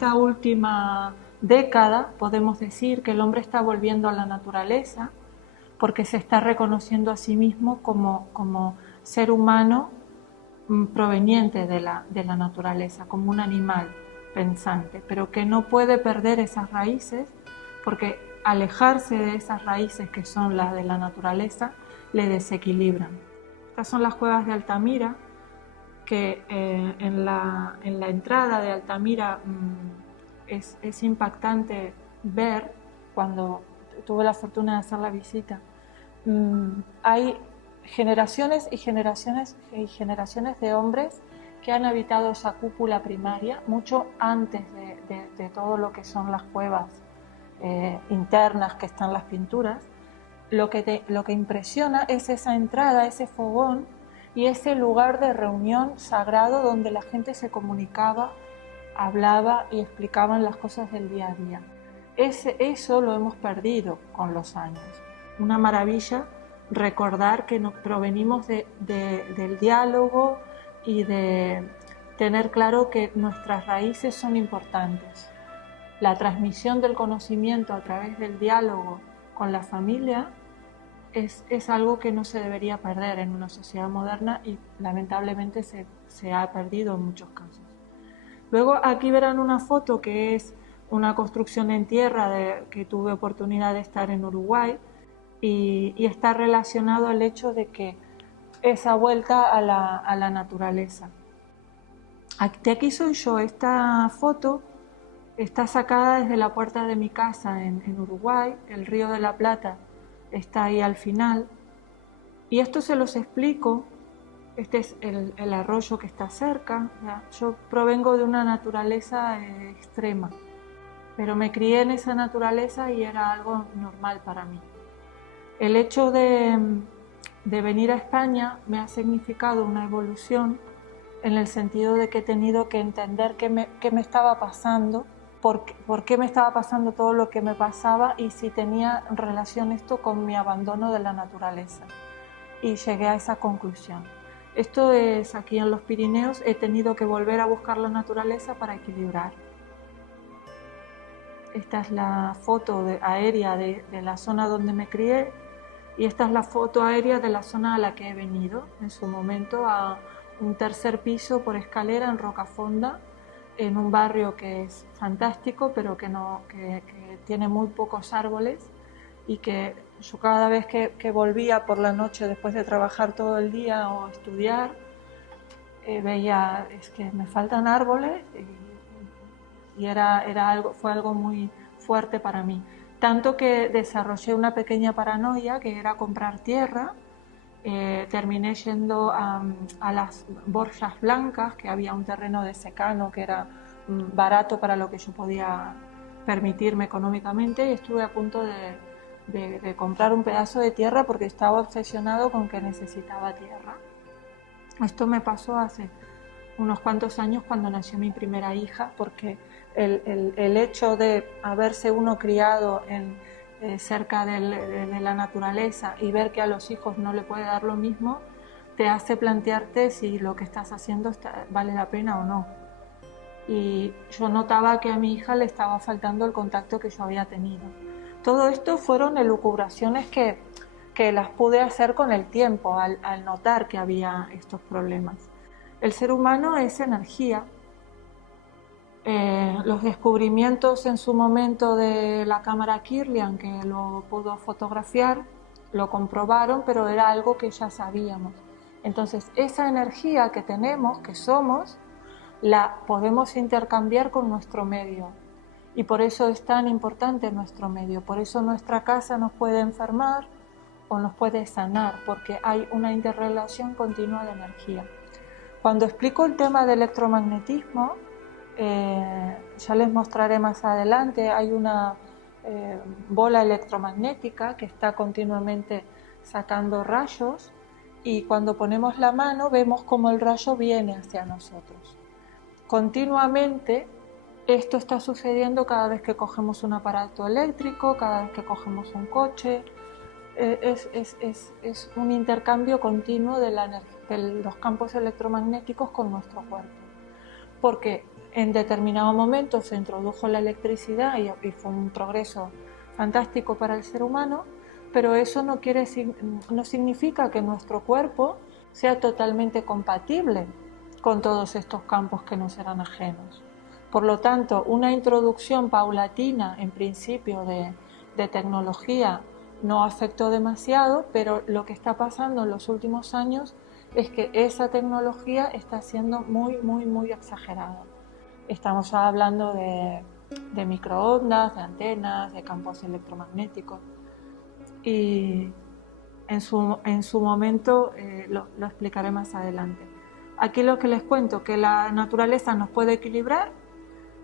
esta última década podemos decir que el hombre está volviendo a la naturaleza porque se está reconociendo a sí mismo como ser humano proveniente de la naturaleza, como un animal pensante, pero que no puede perder esas raíces porque alejarse de esas raíces que son las de la naturaleza le desequilibran. Estas son las cuevas de Altamira, que en la entrada de Altamira es impactante ver, cuando tuve la fortuna de hacer la visita, hay generaciones y generaciones y generaciones de hombres que han habitado esa cúpula primaria mucho antes de todo lo que son las cuevas internas que están las pinturas. Lo que impresiona es esa entrada, ese fogón y ese lugar de reunión sagrado donde la gente se comunicaba, hablaba y explicaban las cosas del día a día. Eso lo hemos perdido con los años. Una maravilla recordar que nos provenimos del diálogo y de tener claro que nuestras raíces son importantes. La transmisión del conocimiento a través del diálogo con la familia es algo que no se debería perder en una sociedad moderna y lamentablemente se ha perdido en muchos casos. Luego aquí verán una foto que es una construcción en tierra que tuve oportunidad de estar en Uruguay y está relacionado al hecho de que esa vuelta a la naturaleza. De aquí soy yo. Esta foto está sacada desde la puerta de mi casa en Uruguay. El Río de la Plata está ahí al final. Y esto se los explico. Este es el arroyo que está cerca. Yo provengo de una naturaleza extrema, pero me crié en esa naturaleza y era algo normal para mí. El hecho de venir a España me ha significado una evolución en el sentido de que he tenido que entender qué me estaba pasando, por qué me estaba pasando todo lo que me pasaba y si tenía relación esto con mi abandono de la naturaleza. Y llegué a esa conclusión. Esto es aquí en los Pirineos, he tenido que volver a buscar la naturaleza para equilibrar. Esta es la foto aérea de la zona donde me crié y esta es la foto aérea de la zona a la que he venido en su momento, a un tercer piso por escalera en Rocafonda, en un barrio que es fantástico pero que tiene muy pocos árboles y que yo cada vez que volvía por la noche después de trabajar todo el día o estudiar, veía, es que me faltan árboles y fue algo muy fuerte para mí. Tanto que desarrollé una pequeña paranoia que era comprar tierra. Terminé yendo a las Borjas Blancas, que había un terreno de secano que era barato para lo que yo podía permitirme económicamente y estuve a punto de comprar un pedazo de tierra porque estaba obsesionado con que necesitaba tierra. Esto me pasó hace unos cuantos años cuando nació mi primera hija, porque el hecho de haberse uno criado cerca de la naturaleza y ver que a los hijos no le puede dar lo mismo, te hace plantearte si lo que estás haciendo vale la pena o no. Y yo notaba que a mi hija le estaba faltando el contacto que yo había tenido. Todo esto fueron elucubraciones que las pude hacer con el tiempo, al notar que había estos problemas. El ser humano es energía. Los descubrimientos en su momento de la cámara Kirlian, que lo pudo fotografiar, lo comprobaron, pero era algo que ya sabíamos. Entonces, esa energía que tenemos, que somos, la podemos intercambiar con nuestro medio. Y por eso es tan importante nuestro medio. Por eso nuestra casa nos puede enfermar o nos puede sanar, porque hay una interrelación continua de energía. Cuando explico el tema del electromagnetismo, ya les mostraré más adelante, hay una bola electromagnética que está continuamente sacando rayos y cuando ponemos la mano vemos cómo el rayo viene hacia nosotros. Continuamente esto está sucediendo cada vez que cogemos un aparato eléctrico, cada vez que cogemos un coche. Es un intercambio continuo de los campos electromagnéticos con nuestro cuerpo. Porque En determinado momento se introdujo la electricidad y fue un progreso fantástico para el ser humano, pero eso no significa que nuestro cuerpo sea totalmente compatible con todos estos campos que nos eran ajenos. Por lo tanto, una introducción paulatina, en principio, de tecnología no afectó demasiado, pero lo que está pasando en los últimos años es que esa tecnología está siendo muy exagerada. Estamos hablando de microondas, de antenas, de campos electromagnéticos, y en su momento lo explicaré más adelante. Aquí lo que les cuento, que la naturaleza nos puede equilibrar,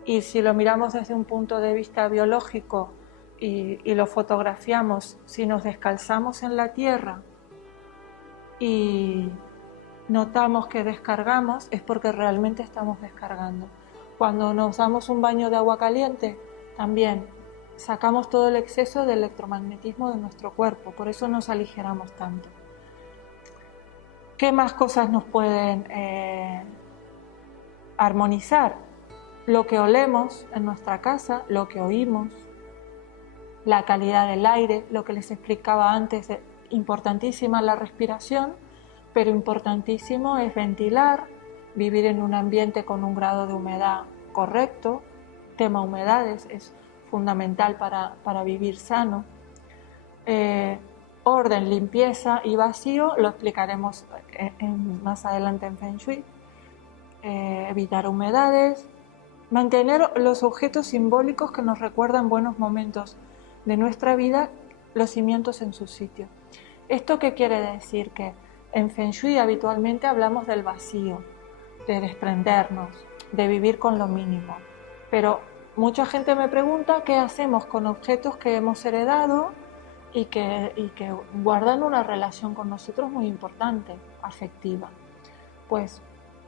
y si lo miramos desde un punto de vista biológico y lo fotografiamos, si nos descalzamos en la tierra y notamos que descargamos, es porque realmente estamos descargando. Cuando nos damos un baño de agua caliente, también sacamos todo el exceso de electromagnetismo de nuestro cuerpo, por eso nos aligeramos tanto. ¿Qué más cosas nos pueden armonizar? Lo que olemos en nuestra casa, lo que oímos, la calidad del aire, lo que les explicaba antes, importantísima la respiración, pero importantísimo es ventilar, vivir en un ambiente con un grado de humedad correcto. Tema humedades es fundamental para vivir sano. Orden, limpieza y vacío, lo explicaremos más adelante en Feng Shui. Evitar humedades, mantener los objetos simbólicos que nos recuerdan buenos momentos de nuestra vida, los cimientos en su sitio. ¿Esto qué quiere decir? Que en Feng Shui habitualmente hablamos del vacío, de desprendernos, de vivir con lo mínimo. Pero mucha gente me pregunta qué hacemos con objetos que hemos heredado y que guardan una relación con nosotros muy importante, afectiva. Pues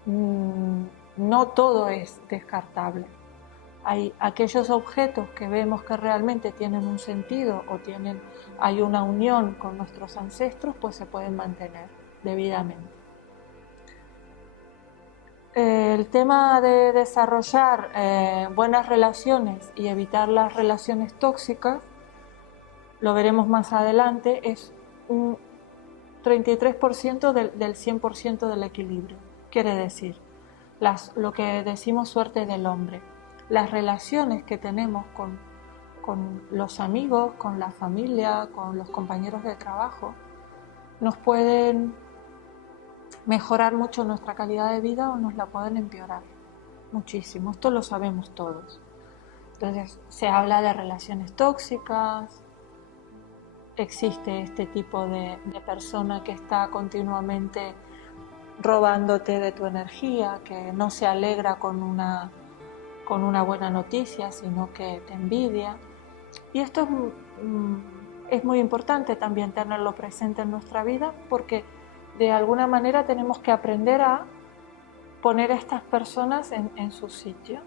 no todo es descartable. Hay aquellos objetos que vemos que realmente tienen un sentido o hay una unión con nuestros ancestros, pues se pueden mantener debidamente. El tema de desarrollar buenas relaciones y evitar las relaciones tóxicas, lo veremos más adelante, es un 33% del 100% del equilibrio. Quiere decir, lo que decimos suerte del hombre. Las relaciones que tenemos con los amigos, con la familia, con los compañeros de trabajo, nos pueden mejorar mucho nuestra calidad de vida o nos la pueden empeorar muchísimo. Esto lo sabemos todos. Entonces se habla de relaciones tóxicas, existe este tipo de persona que está continuamente robándote de tu energía, que no se alegra con una buena noticia, sino que te envidia. Y esto es muy importante también tenerlo presente en nuestra vida, porque de alguna manera tenemos que aprender a poner a estas personas en su sitio.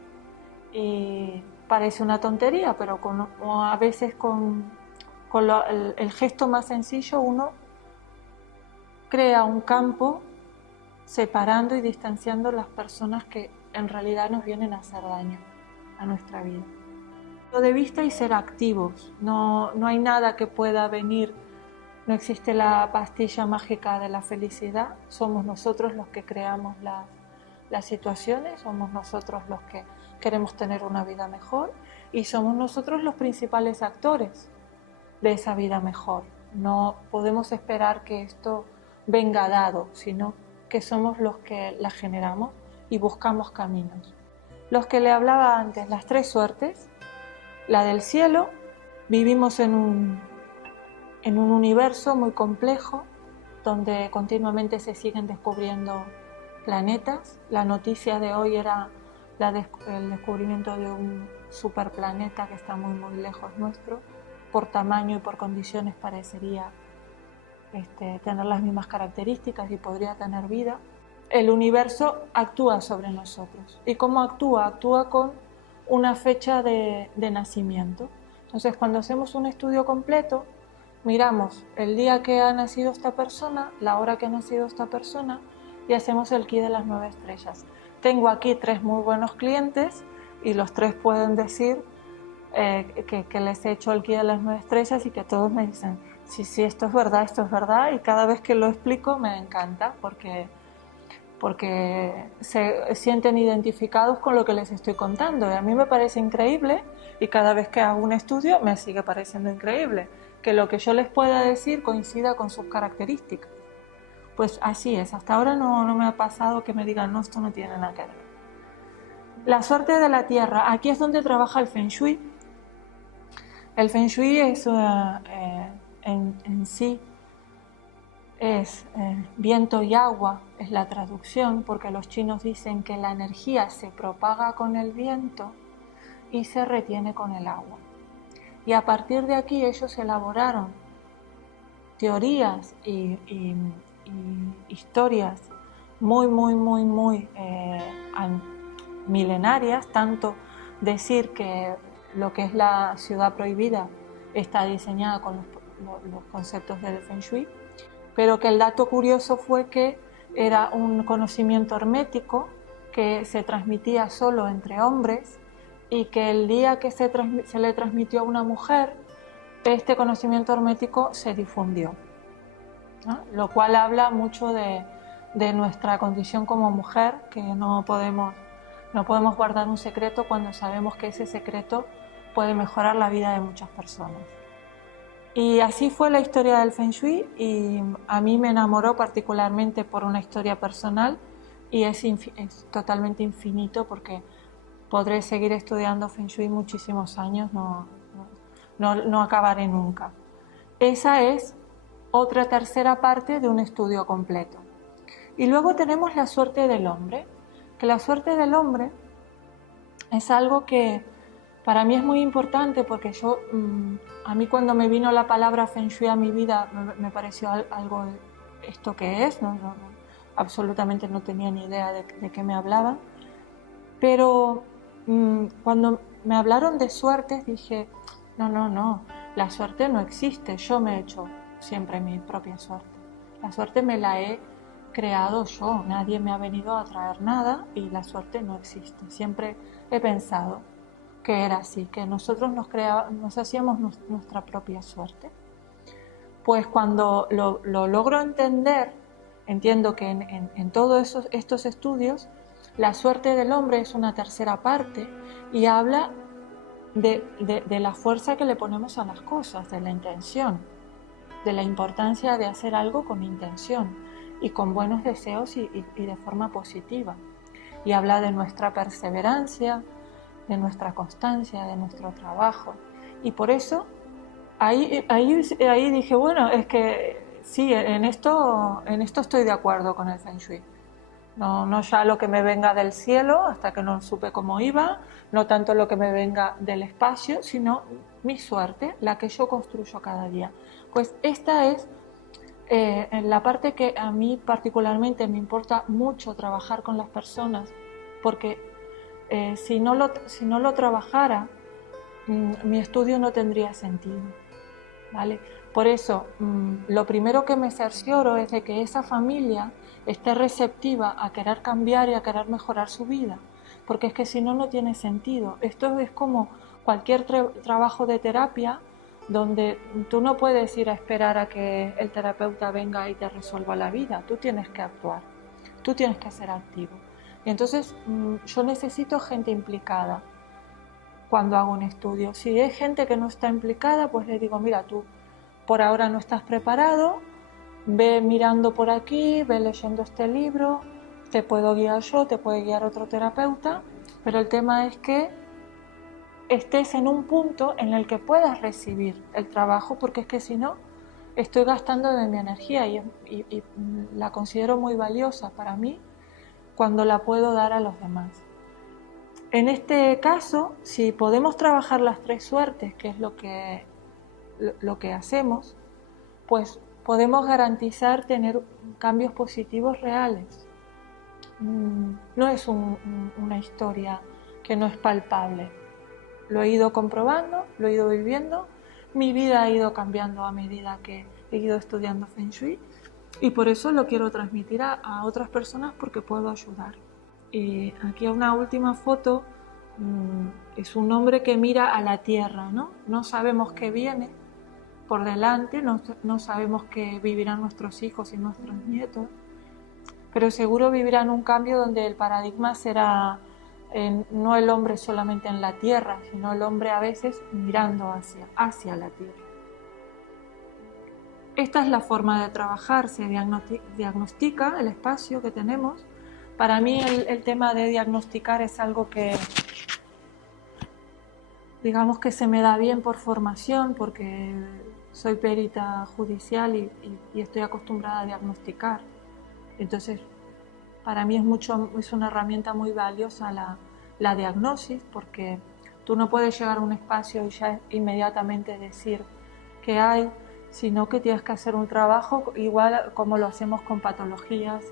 Y parece una tontería, pero a veces con el gesto más sencillo uno crea un campo separando y distanciando las personas que en realidad nos vienen a hacer daño a nuestra vida. De vista y ser activos, no hay nada que pueda venir, no existe la pastilla mágica de la felicidad, somos nosotros los que creamos las situaciones, somos nosotros los que queremos tener una vida mejor y somos nosotros los principales actores de esa vida mejor. No podemos esperar que esto venga dado, sino que somos los que la generamos y buscamos caminos. Los que le hablaba antes, las tres suertes, la del cielo, vivimos en un universo muy complejo donde continuamente se siguen descubriendo planetas. La noticia de hoy era el descubrimiento de un superplaneta que está muy lejos nuestro. Por tamaño y por condiciones parecería tener las mismas características y podría tener vida. El universo actúa sobre nosotros. ¿Y cómo actúa? Actúa con una fecha de nacimiento. Entonces, cuando hacemos un estudio completo, miramos el día que ha nacido esta persona, la hora que ha nacido esta persona y hacemos el ki de las 9 estrellas. tengo aquí 3 muy buenos clientes y los 3 pueden decir que les he hecho el guía de las 9 estrellas y que todos me dicen, sí, sí, esto es verdad, y cada vez que lo explico me encanta porque se sienten identificados con lo que les estoy contando. Y a mí me parece increíble y cada vez que hago un estudio me sigue pareciendo increíble que lo que yo les pueda decir coincida con sus características. Pues así es, hasta ahora no me ha pasado que me digan, no, esto no tiene nada que ver. La suerte de la tierra, aquí es donde trabaja el Feng Shui. El Feng Shui es en sí es viento y agua, es la traducción, porque los chinos dicen que la energía se propaga con el viento y se retiene con el agua. Y a partir de aquí ellos elaboraron teorías y historias muy milenarias, tanto decir que lo que es la ciudad prohibida está diseñada con los conceptos del Feng Shui, pero que el dato curioso fue que era un conocimiento hermético que se transmitía solo entre hombres y que el día que se le transmitió a una mujer, este conocimiento hermético se difundió, ¿no? Lo cual habla mucho de nuestra condición como mujer, que no podemos guardar un secreto cuando sabemos que ese secreto puede mejorar la vida de muchas personas. Y así fue la historia del Feng Shui y a mí me enamoró particularmente por una historia personal y es totalmente infinito porque podré seguir estudiando Feng Shui muchísimos años, no acabaré nunca. Esa es otra tercera parte de un estudio completo. Y luego tenemos la suerte del hombre, que la suerte del hombre es algo que para mí es muy importante porque a mí cuando me vino la palabra Feng Shui a mi vida me pareció algo, esto que es, absolutamente no tenía ni idea de qué me hablaban, pero cuando me hablaron de suertes dije, no, la suerte no existe, yo me he hecho siempre mi propia suerte, la suerte me la he creado yo, nadie me ha venido a traer nada y la suerte no existe, siempre he pensado que era así, que nosotros nos hacíamos nuestra propia suerte. Pues cuando lo logro entender, entiendo que en todos estos estudios la suerte del hombre es una tercera parte y habla de la fuerza que le ponemos a las cosas, de la intención, de la importancia de hacer algo con intención y con buenos deseos y de forma positiva. Y habla de nuestra perseverancia, de nuestra constancia, de nuestro trabajo. Y por eso ahí dije, bueno, es que sí, en esto estoy de acuerdo con el Feng Shui. No ya lo que me venga del cielo, hasta que no supe cómo iba, no tanto lo que me venga del espacio, sino mi suerte, la que yo construyo cada día. Pues esta es la parte que a mí particularmente me importa mucho trabajar con las personas, porque si no lo trabajara, mi estudio no tendría sentido, ¿vale? Por eso, lo primero que me cercioro es de que esa familia esté receptiva a querer cambiar y a querer mejorar su vida, porque es que si no, no tiene sentido. Esto es como cualquier trabajo de terapia, donde tú no puedes ir a esperar a que el terapeuta venga y te resuelva la vida, tú tienes que actuar, tú tienes que ser activo. Y entonces yo necesito gente implicada cuando hago un estudio. Si hay gente que no está implicada, pues le digo, mira, tú por ahora no estás preparado, ve mirando por aquí, ve leyendo este libro, te puedo guiar yo, te puede guiar otro terapeuta, pero el tema es que estés en un punto en el que puedas recibir el trabajo, porque es que si no, estoy gastando de mi energía y la considero muy valiosa para mí cuando la puedo dar a los demás. En este caso, si podemos trabajar las 3 suertes, que es lo que hacemos, pues podemos garantizar tener cambios positivos reales. No es una historia que no es palpable. Lo he ido comprobando, lo he ido viviendo, mi vida ha ido cambiando a medida que he ido estudiando Feng Shui y por eso lo quiero transmitir a otras personas porque puedo ayudar. Y aquí una última foto, es un hombre que mira a la tierra, ¿no? No sabemos qué viene por delante, no sabemos qué vivirán nuestros hijos y nuestros nietos, pero seguro vivirán un cambio donde el paradigma será no el hombre solamente en la tierra, sino el hombre a veces mirando hacia la tierra. Esta es la forma de trabajar, se diagnostica el espacio que tenemos. Para mí el tema de diagnosticar es algo que, digamos que se me da bien por formación, porque soy perita judicial y estoy acostumbrada a diagnosticar. Entonces, para mí es una herramienta muy valiosa la diagnosis, porque tú no puedes llegar a un espacio y ya inmediatamente decir qué hay, sino que tienes que hacer un trabajo igual como lo hacemos con patologías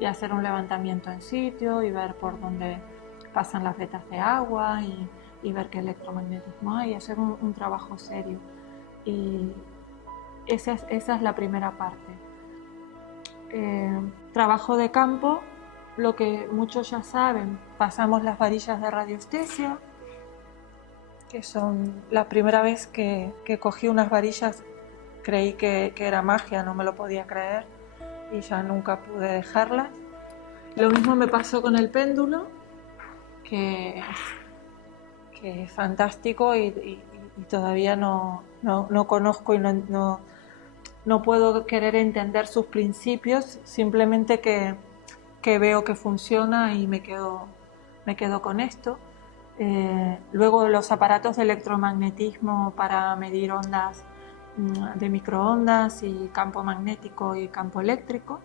y hacer un levantamiento en sitio y ver por dónde pasan las vetas de agua y ver qué electromagnetismo hay, hacer un trabajo serio. Y esa es la primera parte. Trabajo de campo, lo que muchos ya saben, pasamos las varillas de radiestesia, que son la primera vez que cogí unas varillas, creí que era magia, no me lo podía creer y ya nunca pude dejarlas. Lo mismo me pasó con el péndulo, que es fantástico y todavía no conozco y no puedo querer entender sus principios, simplemente que veo que funciona y me quedo con esto. Luego los aparatos de electromagnetismo para medir ondas de microondas y campo magnético y campo eléctrico.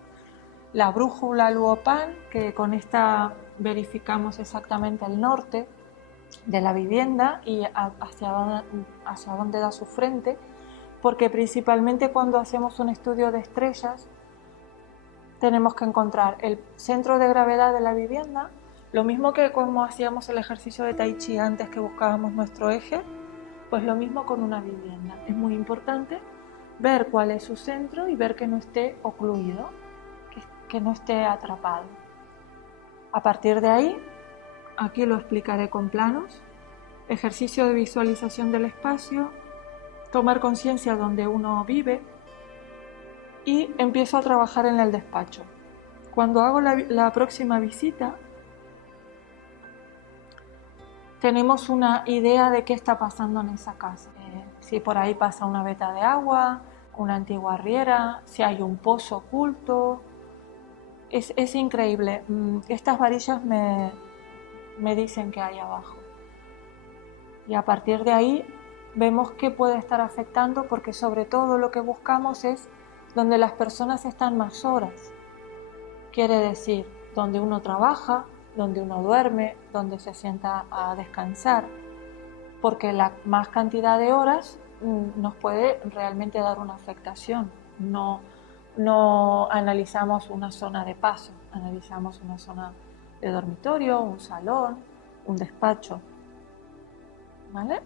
La brújula Luopan, que con esta verificamos exactamente el norte de la vivienda y hacia dónde da su frente, porque principalmente cuando hacemos un estudio de estrellas tenemos que encontrar el centro de gravedad de la vivienda, lo mismo que como hacíamos el ejercicio de Tai Chi antes, que buscábamos nuestro eje, pues lo mismo con una vivienda. Es muy importante ver cuál es su centro y ver que no esté ocluido, que no esté atrapado. A partir de ahí, aquí lo explicaré con planos, ejercicio de visualización del espacio, tomar conciencia donde uno vive y empiezo a trabajar en el despacho. Cuando hago la próxima visita, tenemos una idea de qué está pasando en esa casa. Si por ahí pasa una veta de agua, una antigua riera, si hay un pozo oculto. Es increíble. Estas varillas me dicen qué hay abajo. Y a partir de ahí vemos qué puede estar afectando, porque sobre todo lo que buscamos es donde las personas están más horas. Quiere decir, donde uno trabaja, donde uno duerme, donde se sienta a descansar, porque la más cantidad de horas nos puede realmente dar una afectación. No analizamos una zona de paso, analizamos una zona de dormitorio, un salón, un despacho, ¿vale?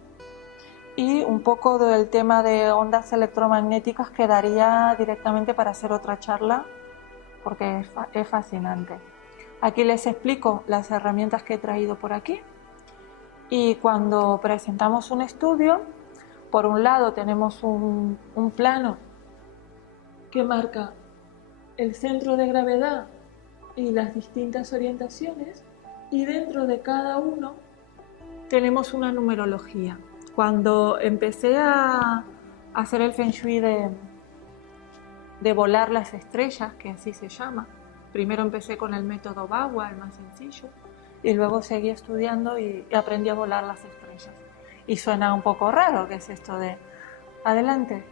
Y un poco del tema de ondas electromagnéticas quedaría directamente para hacer otra charla, porque es fascinante. Aquí les explico las herramientas que he traído por aquí. Y cuando presentamos un estudio, por un lado tenemos un plano que marca el centro de gravedad y las distintas orientaciones, y dentro de cada uno tenemos una numerología. Cuando empecé a hacer el Feng Shui de volar las estrellas, que así se llama, primero empecé con el método Bagua, el más sencillo, y luego seguí estudiando y aprendí a volar las estrellas. Y suena un poco raro, ¿qué es esto de adelante?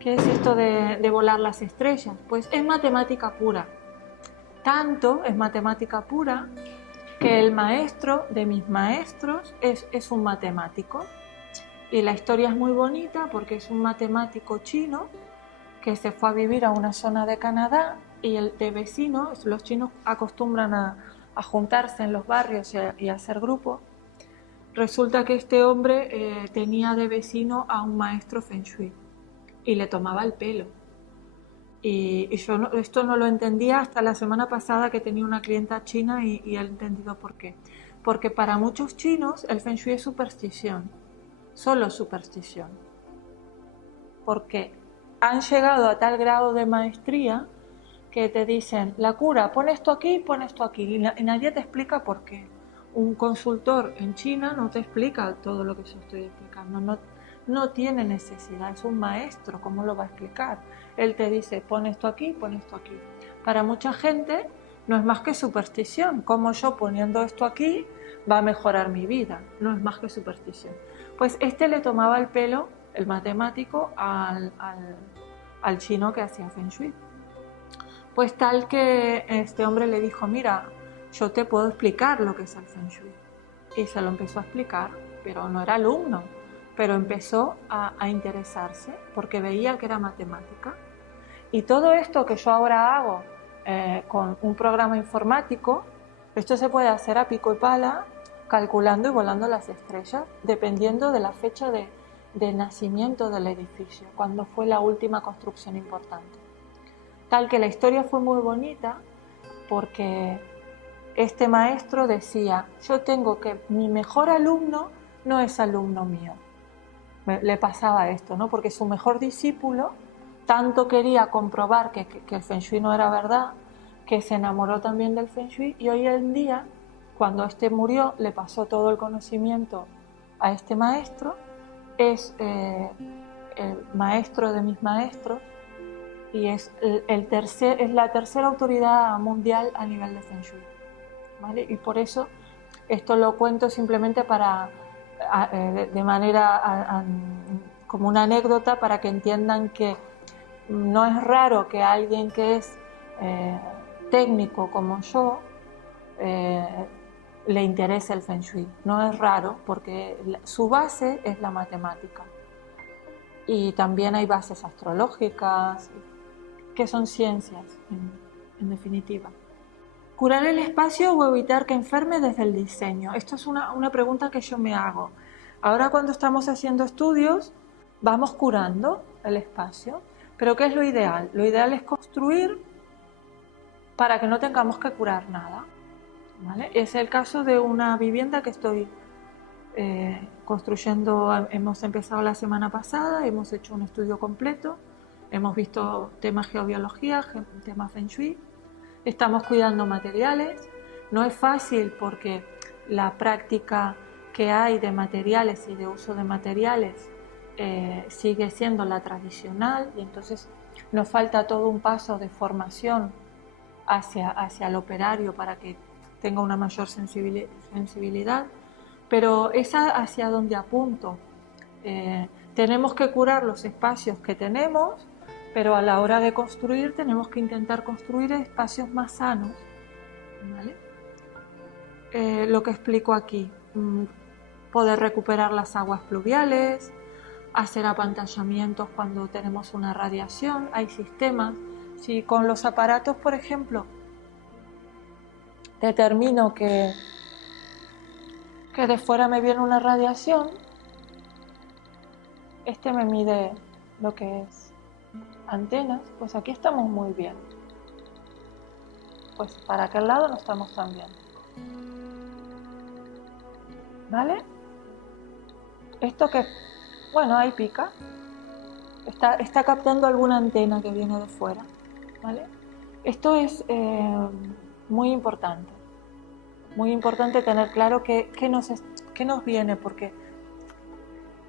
¿Qué es esto de volar las estrellas? Pues es matemática pura. Tanto es matemática pura que el maestro de mis maestros es un matemático. Y la historia es muy bonita porque es un matemático chino que se fue a vivir a una zona de Canadá, y el de vecino, los chinos acostumbran a juntarse en los barrios y a hacer grupos. Resulta que este hombre tenía de vecino a un maestro Feng Shui y le tomaba el pelo. Y yo esto no lo entendía hasta la semana pasada, que tenía una clienta china y he entendido por qué. Porque para muchos chinos el Feng Shui es superstición, solo superstición. Porque han llegado a tal grado de maestría que te dicen, la cura, pon esto aquí, y nadie te explica por qué. Un consultor en China no te explica todo lo que yo estoy explicando, no tiene necesidad, es un maestro, ¿cómo lo va a explicar? Él te dice, pon esto aquí, pon esto aquí. Para mucha gente no es más que superstición, como yo poniendo esto aquí va a mejorar mi vida, no es más que superstición. Pues este le tomaba el pelo, el matemático, al chino que hacía Feng Shui. Pues tal que este hombre le dijo, mira, yo te puedo explicar lo que es el Feng Shui. Y se lo empezó a explicar, pero no era alumno, pero empezó a interesarse porque veía que era matemática. Y todo esto que yo ahora hago con un programa informático, esto se puede hacer a pico y pala, calculando y volando las estrellas, dependiendo de la fecha de nacimiento del edificio, cuando fue la última construcción importante. Tal que la historia fue muy bonita porque este maestro decía, yo tengo que, mi mejor alumno no es alumno mío. Le pasaba esto, ¿no? Porque su mejor discípulo tanto quería comprobar que el Feng Shui no era verdad, que se enamoró también del Feng Shui, y hoy en día, cuando este murió, le pasó todo el conocimiento a este maestro, es el maestro de mis maestros, y es la tercera autoridad mundial a nivel de Feng Shui, ¿vale? Y por eso esto lo cuento simplemente para, de manera como una anécdota, para que entiendan que no es raro que alguien que es técnico como yo le interese el Feng Shui. No es raro porque su base es la matemática. Y también hay bases astrológicas, que son ciencias, en definitiva. ¿Curar el espacio o evitar que enferme desde el diseño? Esto es una pregunta que yo me hago. Ahora, cuando estamos haciendo estudios, vamos curando el espacio, pero ¿qué es lo ideal? Lo ideal es construir para que no tengamos que curar nada, ¿vale? Es el caso de una vivienda que estoy construyendo. Hemos empezado la semana pasada, hemos hecho un estudio completo, hemos visto temas geobiología, temas Feng Shui, estamos cuidando materiales. No es fácil porque la práctica que hay de materiales y de uso de materiales sigue siendo la tradicional, y entonces nos falta todo un paso de formación hacia el operario para que tenga una mayor sensibilidad, pero es hacia donde apunto. Tenemos que curar los espacios que tenemos, pero a la hora de construir tenemos que intentar construir espacios más sanos, ¿vale? Lo que explico aquí, poder recuperar las aguas pluviales, hacer apantallamientos cuando tenemos una radiación. Hay sistemas. Si con los aparatos, por ejemplo, determino que de fuera me viene una radiación, este me mide lo que es antenas, pues aquí estamos muy bien. Pues para aquel lado no estamos tan bien. ¿Vale? Esto que, bueno, ahí pica. Está captando alguna antena que viene de fuera, ¿vale? Esto es muy importante. Muy importante tener claro qué nos viene, porque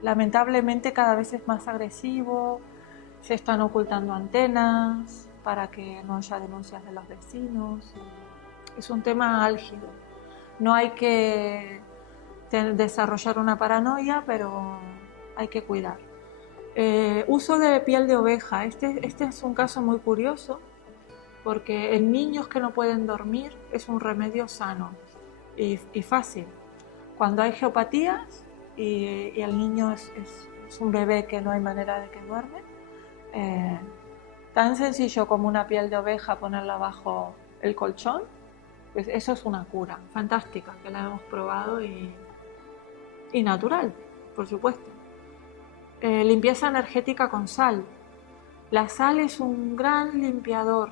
lamentablemente cada vez es más agresivo, se están ocultando antenas para que no haya denuncias de los vecinos. Es un tema álgido. No hay que desarrollar una paranoia, pero hay que cuidar. Uso de piel de oveja. Este es un caso muy curioso, porque en niños que no pueden dormir es un remedio sano y fácil. Cuando hay geopatías y el niño es un bebé que no hay manera de que duerme, tan sencillo como una piel de oveja, ponerla bajo el colchón, pues eso es una cura fantástica, que la hemos probado y natural, por supuesto. Limpieza energética con sal. La sal es un gran limpiador,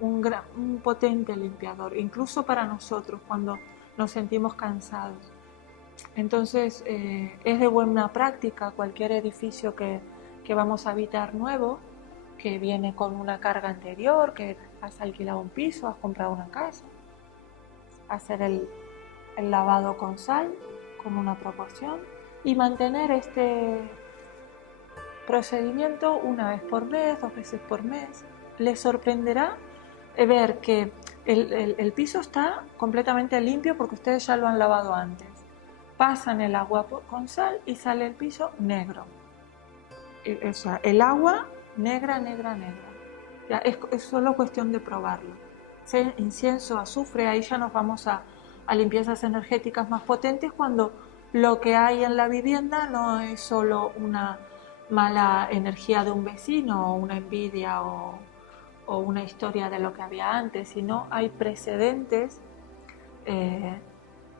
un potente limpiador, incluso para nosotros cuando nos sentimos cansados. Entonces es de buena práctica cualquier edificio que vamos a habitar nuevo, que viene con una carga anterior, que has alquilado un piso, has comprado una casa, hacer el lavado con sal con una proporción y mantener este procedimiento una vez por mes, 2 veces por mes. Les sorprenderá ver que el piso está completamente limpio porque ustedes ya lo han lavado antes. Pasan el agua con sal y sale el piso negro. O sea, el agua negra. Ya, es solo cuestión de probarlo. Incienso, azufre, ahí ya nos vamos a limpiezas energéticas más potentes cuando lo que hay en la vivienda no es solo una mala energía de un vecino o una envidia o una historia de lo que había antes, sino hay precedentes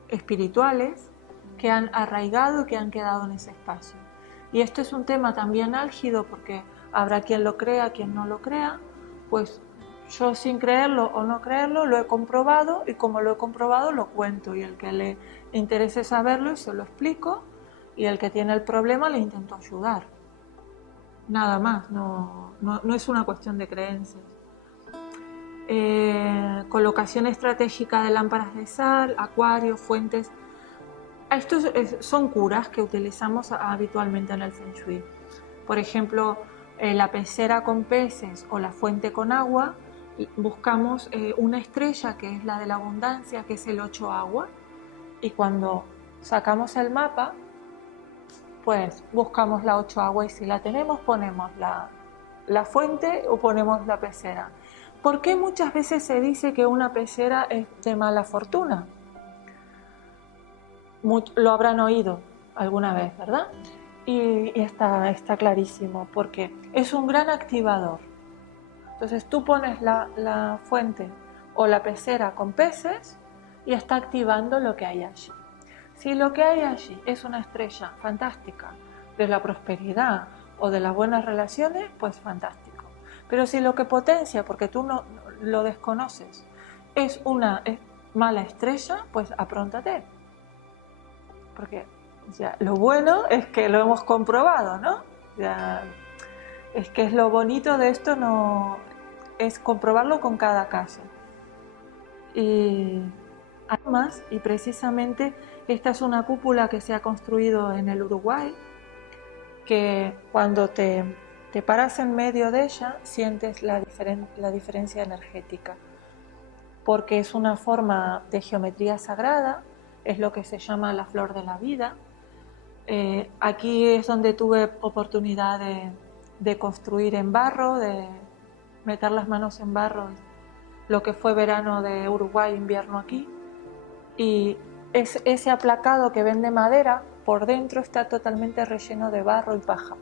espirituales que han arraigado y que han quedado en ese espacio. Y esto es un tema también álgido porque habrá quien lo crea, quien no lo crea, pues yo sin creerlo o no creerlo lo he comprobado y como lo he comprobado lo cuento y el que le interese saberlo y se lo explico y el que tiene el problema le intento ayudar. Nada más, no es una cuestión de creencias. Colocación estratégica de lámparas de sal, acuarios, fuentes. Estos son curas que utilizamos habitualmente en el Feng Shui. Por ejemplo, la pecera con peces o la fuente con agua, buscamos una estrella que es la de la abundancia, que es el 8 agua, y cuando sacamos el mapa, pues buscamos la 8 agua y si la tenemos ponemos la fuente o ponemos la pecera. ¿Por qué muchas veces se dice que una pecera es de mala fortuna? Lo habrán oído alguna vez, ¿verdad? Y está clarísimo, porque es un gran activador. Entonces tú pones la fuente o la pecera con peces y está activando lo que hay allí. Si lo que hay allí es una estrella fantástica de la prosperidad o de las buenas relaciones, pues fantástico. Pero si lo que potencia, porque tú no lo desconoces, es una mala estrella, pues apróntate. Porque ya, lo bueno es que lo hemos comprobado, ¿no? Ya, es que es lo bonito de esto, no es comprobarlo con cada caso. Y además, y precisamente, esta es una cúpula que se ha construido en el Uruguay, que cuando te paras en medio de ella sientes la diferencia energética, porque es una forma de geometría sagrada, es lo que se llama la flor de la vida. Aquí es donde tuve oportunidad de construir en barro, de meter las manos en barro, lo que fue verano de Uruguay, invierno aquí, y ese aplacado que ven de madera, por dentro está totalmente relleno de barro y paja,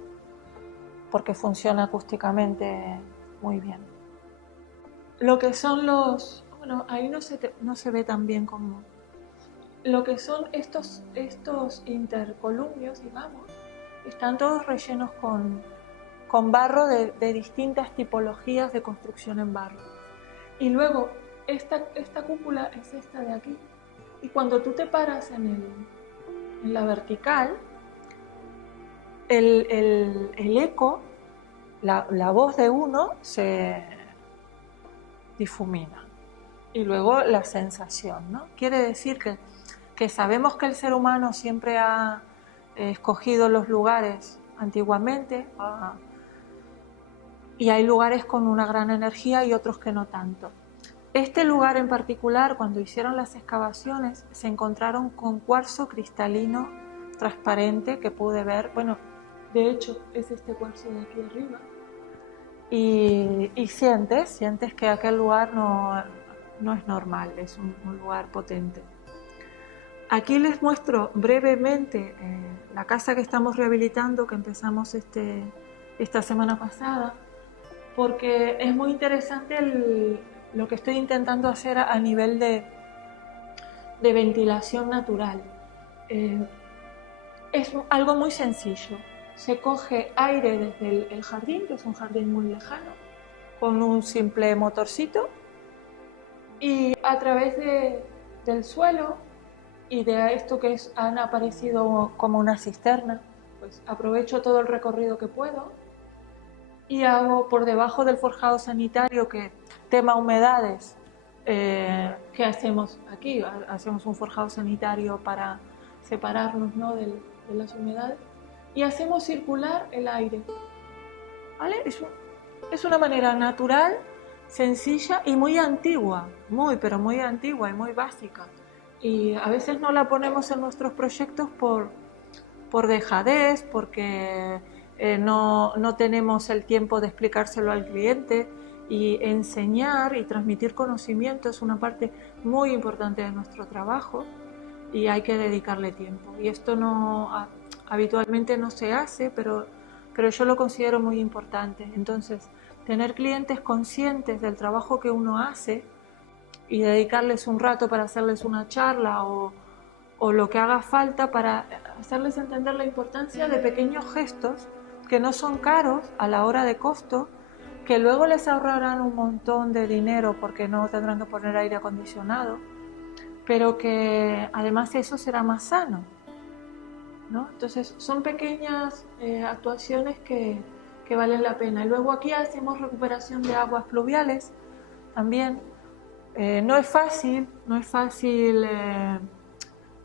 porque funciona acústicamente muy bien. Lo que son bueno, ahí no se ve tan bien como lo que son estos intercolumnios, digamos, están todos rellenos con barro de distintas tipologías de construcción en barro. Y luego esta cúpula es esta de aquí. Y cuando tú te paras en la vertical, el eco, la voz de uno se difumina. Y luego la sensación, ¿no? Quiere decir que sabemos que el ser humano siempre ha escogido los lugares antiguamente y hay lugares con una gran energía y otros que no tanto. Este lugar en particular, cuando hicieron las excavaciones, se encontraron con cuarzo cristalino transparente que pude ver, bueno, de hecho es este cuarzo de aquí arriba, y sientes que aquel lugar no es normal, es un lugar potente. Aquí les muestro brevemente la casa que estamos rehabilitando, que empezamos esta semana pasada, porque es muy interesante lo que estoy intentando hacer a nivel de ventilación natural. Es algo muy sencillo. se coge aire desde el jardín, que es un jardín muy lejano, con un simple motorcito, y a través del suelo y de esto que han aparecido como una cisterna, pues aprovecho todo el recorrido que puedo y hago por debajo del forjado sanitario, que tema humedades, ¿qué hacemos aquí? Hacemos un forjado sanitario para separarnos, ¿no?, de las humedades, y hacemos circular el aire, ¿vale? Es una manera natural, sencilla y muy antigua, pero muy antigua y muy básica. Y a veces no la ponemos en nuestros proyectos por dejadez, porque no tenemos el tiempo de explicárselo al cliente. Y enseñar y transmitir conocimiento es una parte muy importante de nuestro trabajo y hay que dedicarle tiempo. Y esto habitualmente no se hace, pero yo lo considero muy importante. Entonces, tener clientes conscientes del trabajo que uno hace y dedicarles un rato para hacerles una charla o lo que haga falta para hacerles entender la importancia de pequeños gestos que no son caros a la hora de costo, que luego les ahorrarán un montón de dinero porque no tendrán que poner aire acondicionado, pero que además eso será más sano, ¿no? Entonces son pequeñas actuaciones que valen la pena. Y luego aquí hacemos recuperación de aguas pluviales también. No es fácil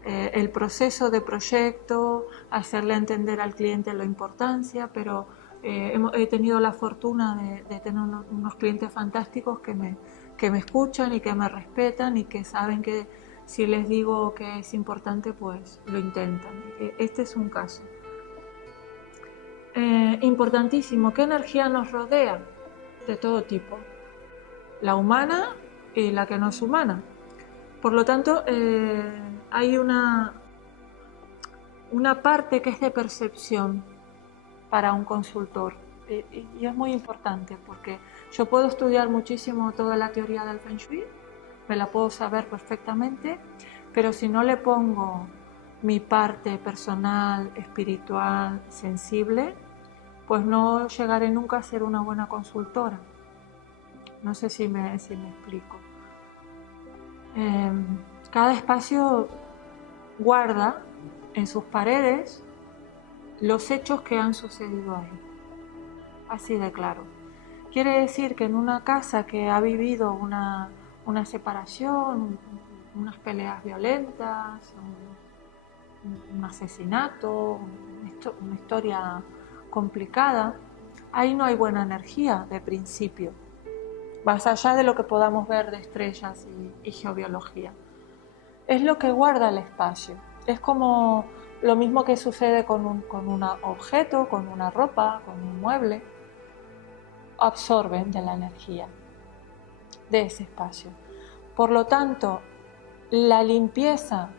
el proceso de proyecto, hacerle entender al cliente la importancia, pero he tenido la fortuna de tener unos clientes fantásticos que me escuchan y que me respetan y que saben que si les digo que es importante, pues lo intentan. Este es un caso. Importantísimo, ¿qué energía nos rodea? De todo tipo, la humana y la que no es humana. Por lo tanto, hay una parte que es de percepción para un consultor y es muy importante porque yo puedo estudiar muchísimo toda la teoría del Feng Shui, me la puedo saber perfectamente, pero si no le pongo mi parte personal, espiritual, sensible, pues no llegaré nunca a ser una buena consultora. No sé si me explico. Cada espacio guarda en sus paredes los hechos que han sucedido ahí. Así de claro. Quiere decir que en una casa que ha vivido una separación, unas peleas violentas, un asesinato, una historia complicada, ahí no hay buena energía de principio, más allá de lo que podamos ver de estrellas y geobiología. Es lo que guarda el espacio. Es como lo mismo que sucede con un objeto, con una ropa, con un mueble. Absorben de la energía de ese espacio. Por lo tanto, la limpieza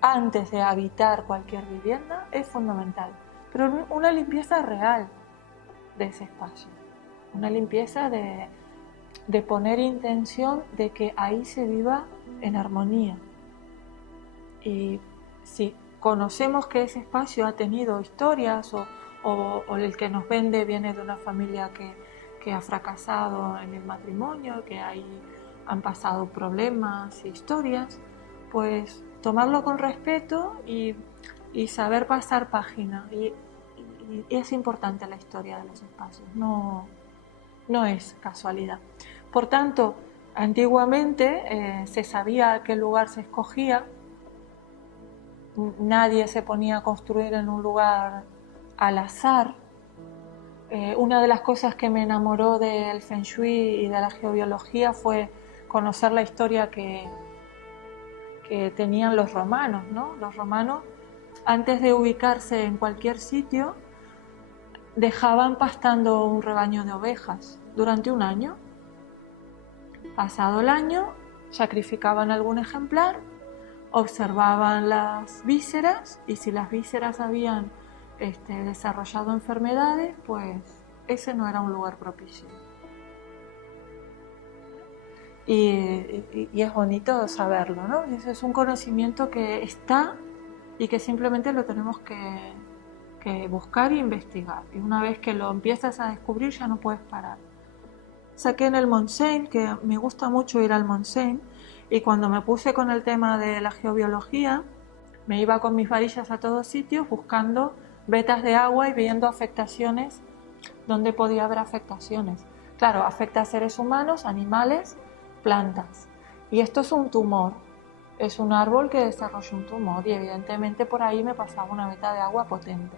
antes de habitar cualquier vivienda es fundamental, pero una limpieza real de ese espacio, una limpieza de poner intención de que ahí se viva en armonía. Y si conocemos que ese espacio ha tenido historias o el que nos vende viene de una familia que ha fracasado en el matrimonio, que ahí han pasado problemas e historias, pues tomarlo con respeto y saber pasar página. Y es importante la historia de los espacios, no es casualidad. Por tanto, antiguamente se sabía qué lugar se escogía, nadie se ponía a construir en un lugar al azar. Una de las cosas que me enamoró del Feng Shui y de la geobiología fue conocer la historia que tenían los romanos, ¿no? Los romanos, antes de ubicarse en cualquier sitio, dejaban pastando un rebaño de ovejas durante un año. Pasado el año, sacrificaban algún ejemplar, observaban las vísceras y si las vísceras habían desarrollado enfermedades, pues ese no era un lugar propicio. Y es bonito saberlo, ¿no? Ese es un conocimiento que está y que simplemente lo tenemos que que buscar e investigar. Y una vez que lo empiezas a descubrir ya no puedes parar. Saqué en el Montseny, que me gusta mucho ir al Montseny, y cuando me puse con el tema de la geobiología, me iba con mis varillas a todos sitios buscando vetas de agua y viendo afectaciones, donde podía haber afectaciones. Claro, afecta a seres humanos, animales, plantas. Y esto es un tumor, es un árbol que desarrolla un tumor y evidentemente por ahí me pasaba una veta de agua potente.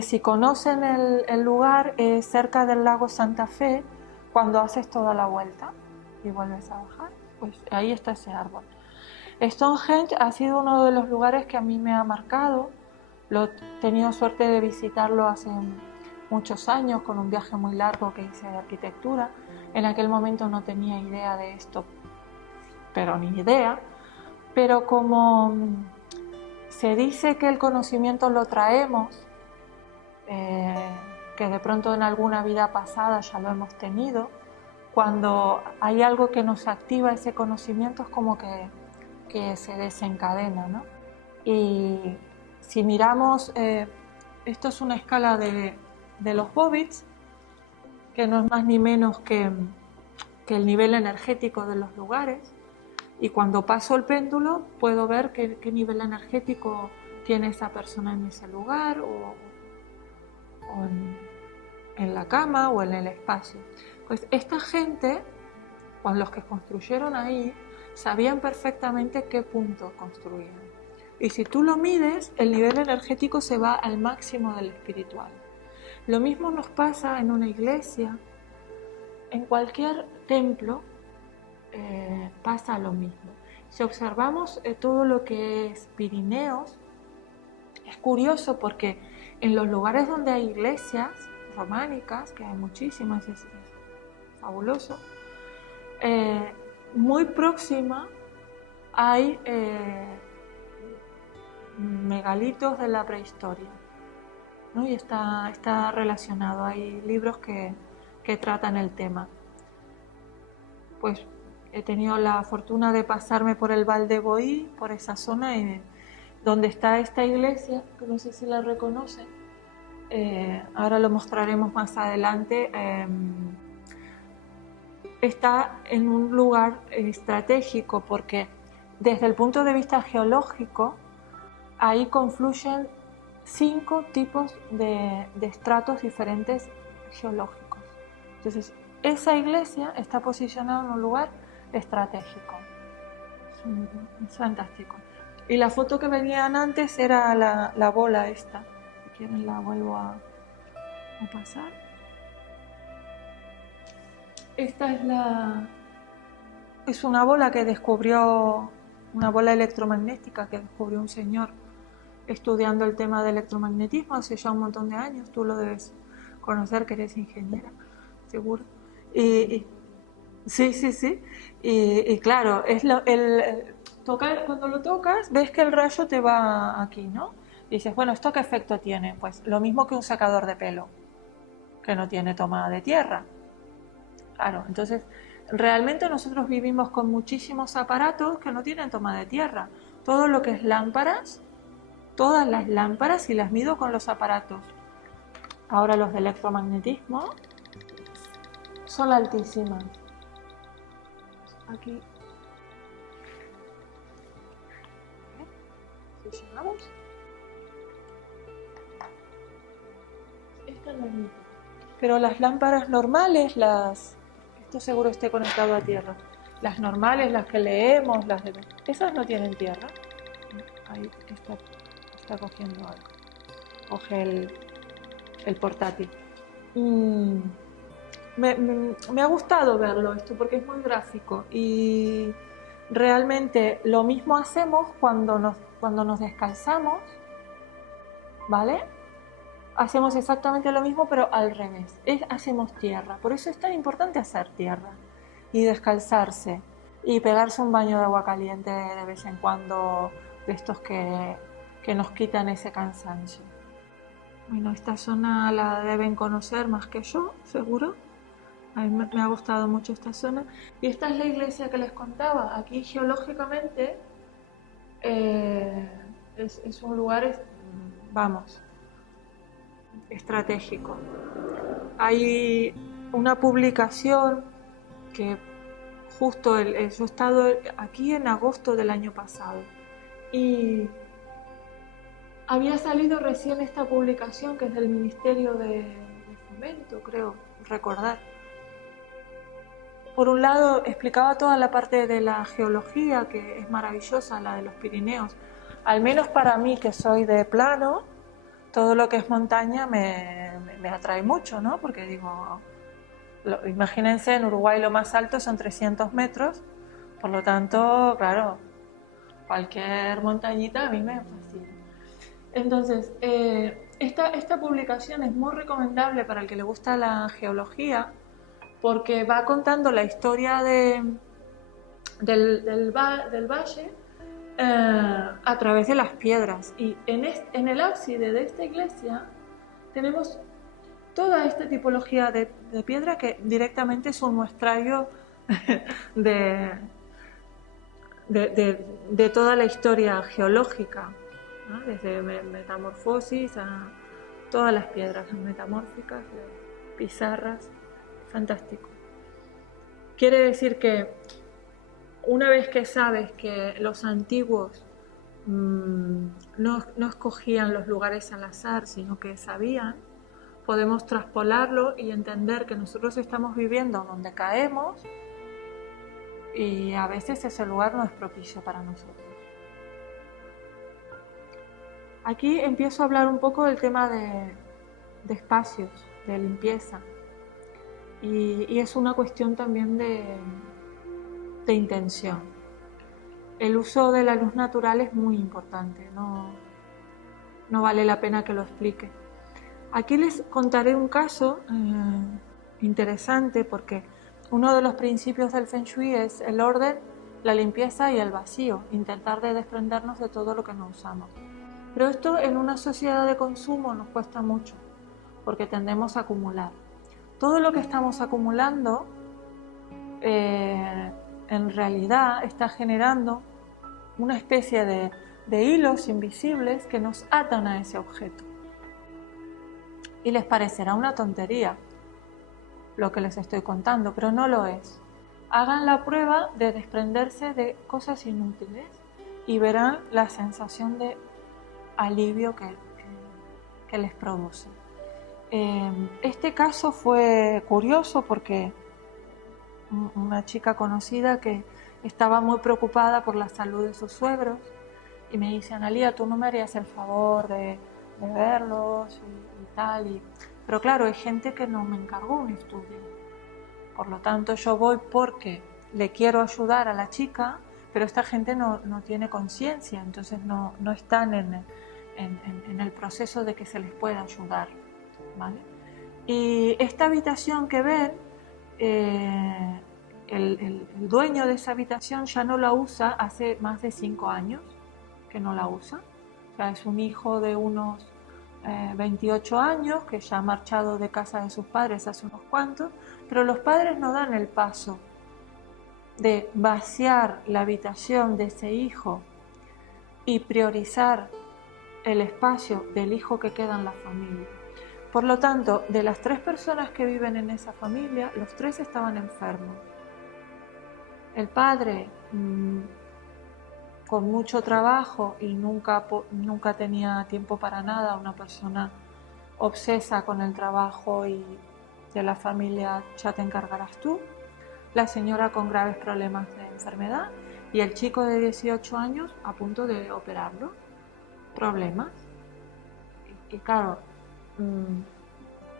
Si conocen el lugar, cerca del lago Santa Fe, cuando haces toda la vuelta y vuelves a bajar, pues ahí está ese árbol. Stonehenge ha sido uno de los lugares que a mí me ha marcado. Lo he tenido suerte de visitarlo hace muchos años con un viaje muy largo que hice de arquitectura. En aquel momento no tenía idea de esto, pero ni idea. Pero como se dice que el conocimiento lo traemos, que de pronto en alguna vida pasada ya lo hemos tenido, cuando hay algo que nos activa ese conocimiento es como que se desencadena, ¿no? Y si miramos, esto es una escala de los Bobbits, que no es más ni menos que el nivel energético de los lugares, y cuando paso el péndulo puedo ver qué nivel energético tiene esa persona en ese lugar o en la cama o en el espacio. Pues esta gente, con los que construyeron ahí, sabían perfectamente qué punto construían. Y si tú lo mides, el nivel energético se va al máximo del espiritual. Lo mismo nos pasa en una iglesia, en cualquier templo pasa lo mismo. Si observamos todo lo que es Pirineos, es curioso porque en los lugares donde hay iglesias románicas, que hay muchísimas, es fabuloso, muy próxima hay megalitos de la prehistoria, ¿no? Y está relacionado, hay libros que tratan el tema. Pues he tenido la fortuna de pasarme por el Val de Boí, por esa zona donde está esta iglesia, que no sé si la reconocen, ahora lo mostraremos más adelante. Está en un lugar estratégico porque desde el punto de vista geológico ahí confluyen 5 tipos de estratos diferentes geológicos. Entonces esa iglesia está posicionada en un lugar estratégico. Es fantástico. Y la foto que venían antes era la bola esta. Si quieren la vuelvo a pasar. Esta es una bola que descubrió, una bola electromagnética que descubrió un señor estudiando el tema del electromagnetismo hace ya un montón de años. Tú lo debes conocer, que eres ingeniera, seguro. Sí. Y claro, es cuando lo tocas, ves que el rayo te va aquí, ¿no? Y dices, bueno, ¿esto qué efecto tiene? Pues lo mismo que un secador de pelo, que no tiene toma de tierra. Claro, entonces realmente nosotros vivimos con muchísimos aparatos que no tienen toma de tierra. Todo lo que es lámparas, todas las lámparas, y las mido con los aparatos. Ahora los de electromagnetismo son altísimas. Aquí. Fusionamos. Esta no es mi. Pero las lámparas normales, esto seguro esté conectado a tierra. Las normales, las que leemos, esas no tienen tierra. Ahí está cogiendo algo. Coge el portátil. Me ha gustado verlo esto porque es muy gráfico y realmente lo mismo hacemos cuando nos descalzamos, ¿vale? Hacemos exactamente lo mismo pero al revés, hacemos tierra. Por eso es tan importante hacer tierra y descalzarse y pegarse un baño de agua caliente de vez en cuando, de estos que nos quitan ese cansancio. Bueno, esta zona la deben conocer más que yo, seguro. A mí me ha gustado mucho esta zona. Y esta es la iglesia que les contaba. Aquí geológicamente es un lugar vamos, estratégico. Hay una publicación que justo yo he estado aquí en agosto del año pasado y había salido recién esta publicación que es del Ministerio de Fomento, creo recordar. Por un lado explicaba toda la parte de la geología, que es maravillosa, la de los Pirineos. Al menos para mí, que soy de plano, todo lo que es montaña me atrae mucho, ¿no? Porque digo, imagínense, en Uruguay lo más alto son 300 metros, por lo tanto, claro, cualquier montañita a mí me fascina. Entonces, esta publicación es muy recomendable para el que le gusta la geología, porque va contando la historia del valle a través de las piedras. Y en el ábside de esta iglesia tenemos toda esta tipología de piedra que directamente es un muestrario de toda la historia geológica, ¿no? Desde metamorfosis a todas las piedras metamórficas, pizarras. Fantástico. Quiere decir que una vez que sabes que los antiguos no escogían los lugares al azar, sino que sabían, podemos traspolarlo y entender que nosotros estamos viviendo donde caemos y a veces ese lugar no es propicio para nosotros. Aquí empiezo a hablar un poco del tema de espacios, de limpieza. Y es una cuestión también de intención. El uso de la luz natural es muy importante, no vale la pena que lo explique. Aquí les contaré un caso interesante porque uno de los principios del Feng Shui es el orden, la limpieza y el vacío, intentar de desprendernos de todo lo que no usamos. Pero esto en una sociedad de consumo nos cuesta mucho porque tendemos a acumular. Todo lo que estamos acumulando en realidad está generando una especie de hilos invisibles que nos atan a ese objeto. Y les parecerá una tontería lo que les estoy contando, pero no lo es. Hagan la prueba de desprenderse de cosas inútiles y verán la sensación de alivio que les produce. Este caso fue curioso porque una chica conocida que estaba muy preocupada por la salud de sus suegros y me dice: Analía, ¿tú no me harías el favor de verlos y tal? Pero claro, hay gente que no me encargó un estudio, por lo tanto yo voy porque le quiero ayudar a la chica, pero esta gente no tiene conciencia, entonces no están en el proceso de que se les pueda ayudar, ¿vale? Y esta habitación que ven, el dueño de esa habitación ya no la usa, hace más de 5 años que no la usa. O sea, es un hijo de unos 28 años que ya ha marchado de casa de sus padres hace unos cuantos, pero los padres no dan el paso de vaciar la habitación de ese hijo y priorizar el espacio del hijo que queda en la familia. Por lo tanto, de las 3 personas que viven en esa familia, los 3 estaban enfermos. El padre con mucho trabajo y nunca tenía tiempo para nada, una persona obsesa con el trabajo y de la familia ya te encargarás tú. La señora con graves problemas de enfermedad y el chico de 18 años a punto de operarlo. Problemas. Y claro,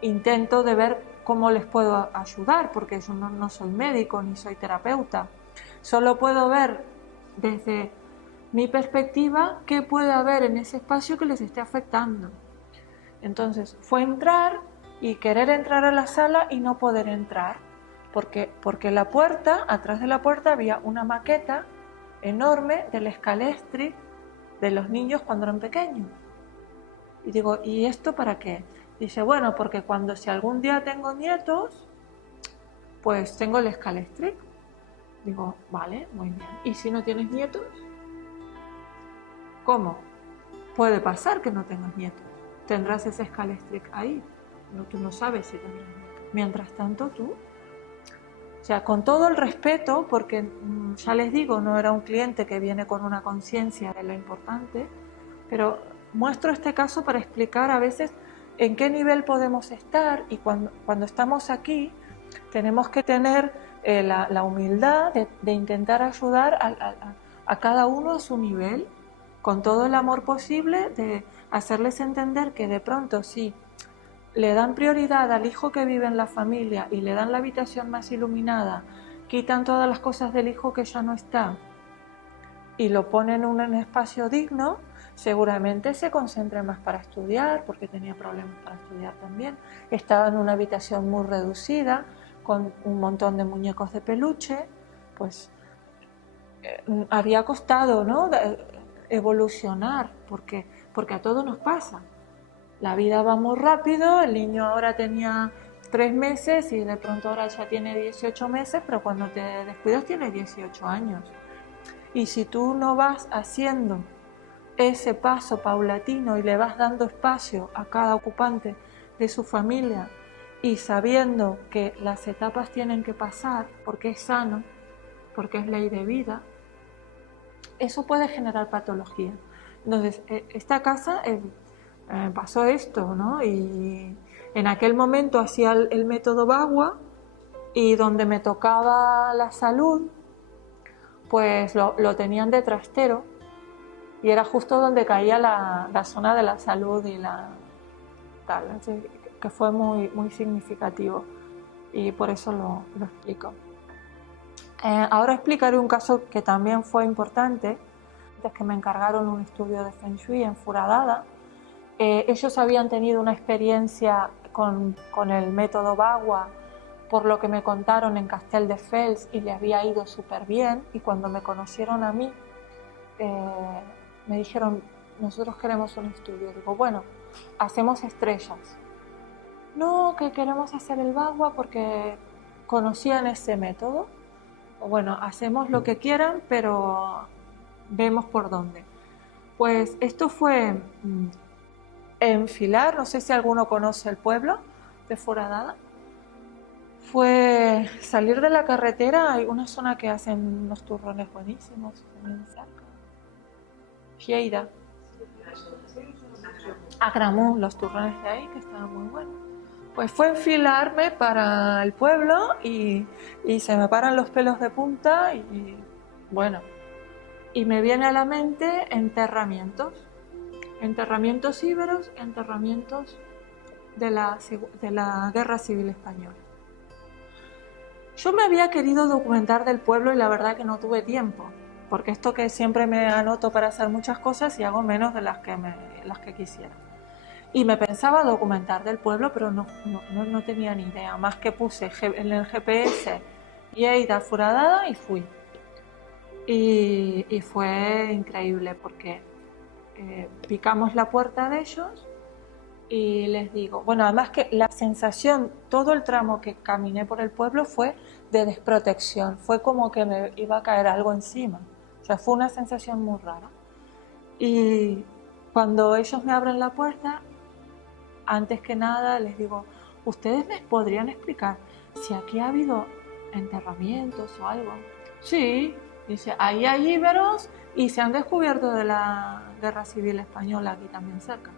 intento de ver cómo les puedo ayudar, porque yo no soy médico ni soy terapeuta. Solo puedo ver desde mi perspectiva qué puede haber en ese espacio que les esté afectando. Entonces fue entrar y querer entrar a la sala y no poder entrar, porque la puerta, atrás de la puerta había una maqueta enorme del escalestri de los niños cuando eran pequeños. Y digo, ¿y esto para qué? Dice, bueno, porque si algún día tengo nietos, pues tengo el escalestri. Digo, vale, muy bien. ¿Y si no tienes nietos? ¿Cómo? Puede pasar que no tengas nietos. tendrás ese Scalestric ahí. No, tú no sabes si tendrás. Mientras tanto, tú, o sea, con todo el respeto, porque ya les digo, no era un cliente que viene con una conciencia de lo importante, pero muestro este caso para explicar a veces en qué nivel podemos estar, y cuando estamos aquí tenemos que tener la humildad de intentar ayudar a cada uno a su nivel, con todo el amor posible, de hacerles entender que de pronto sí, le dan prioridad al hijo que vive en la familia y le dan la habitación más iluminada, quitan todas las cosas del hijo que ya no está y lo ponen en un espacio digno, seguramente se concentre más para estudiar, porque tenía problemas para estudiar también. Estaba en una habitación muy reducida, con un montón de muñecos de peluche, pues había costado, ¿no?, evolucionar, porque a todos nos pasa. La vida va muy rápido, el niño ahora tenía 3 meses y de pronto ahora ya tiene 18 meses, pero cuando te descuidas tiene 18 años. Y si tú no vas haciendo ese paso paulatino y le vas dando espacio a cada ocupante de su familia y sabiendo que las etapas tienen que pasar porque es sano, porque es ley de vida, eso puede generar patología. Entonces, esta casa pasó esto, ¿no? Y en aquel momento hacía el método Bagua, y donde me tocaba la salud, pues lo tenían de trastero, y era justo donde caía la zona de la salud y la tal, así que fue muy, muy significativo, y por eso lo explico. Ahora explicaré un caso que también fue importante, es que me encargaron un estudio de Feng Shui en Foradada. Ellos habían tenido una experiencia con el método Bagua, por lo que me contaron, en Castelldefels, y le había ido súper bien, y cuando me conocieron a mí, me dijeron, nosotros queremos un estudio. Digo, bueno, hacemos estrellas. No, que queremos hacer el Bagua porque conocían ese método. Bueno, hacemos lo que quieran, pero vemos por dónde. Pues esto fue en Filar, no sé si alguno conoce el pueblo de Foradada. Fue salir de la carretera, hay una zona que hacen unos turrones buenísimos, también cerca. Lleida. Agramón, los turrones de ahí, que estaban muy buenos. Pues fue enfilarme para el pueblo y se me paran los pelos de punta y bueno, y me viene a la mente enterramientos íberos, enterramientos de la Guerra Civil Española. Yo me había querido documentar del pueblo y la verdad que no tuve tiempo, porque esto que siempre me anoto para hacer muchas cosas y hago menos de las que quisiera. Y me pensaba documentar del pueblo, pero no tenía ni idea, más que puse en el GPS Lleida, Foradada, y fui. Y fue increíble porque picamos la puerta de ellos y les digo, bueno, además que la sensación, todo el tramo que caminé por el pueblo fue de desprotección, fue como que me iba a caer algo encima, o sea, fue una sensación muy rara. Y cuando ellos me abren la puerta, antes que nada les digo, ¿ustedes me podrían explicar si aquí ha habido enterramientos o algo? Sí, dice, ahí hay íberos y se han descubierto de la Guerra Civil Española aquí también cerca.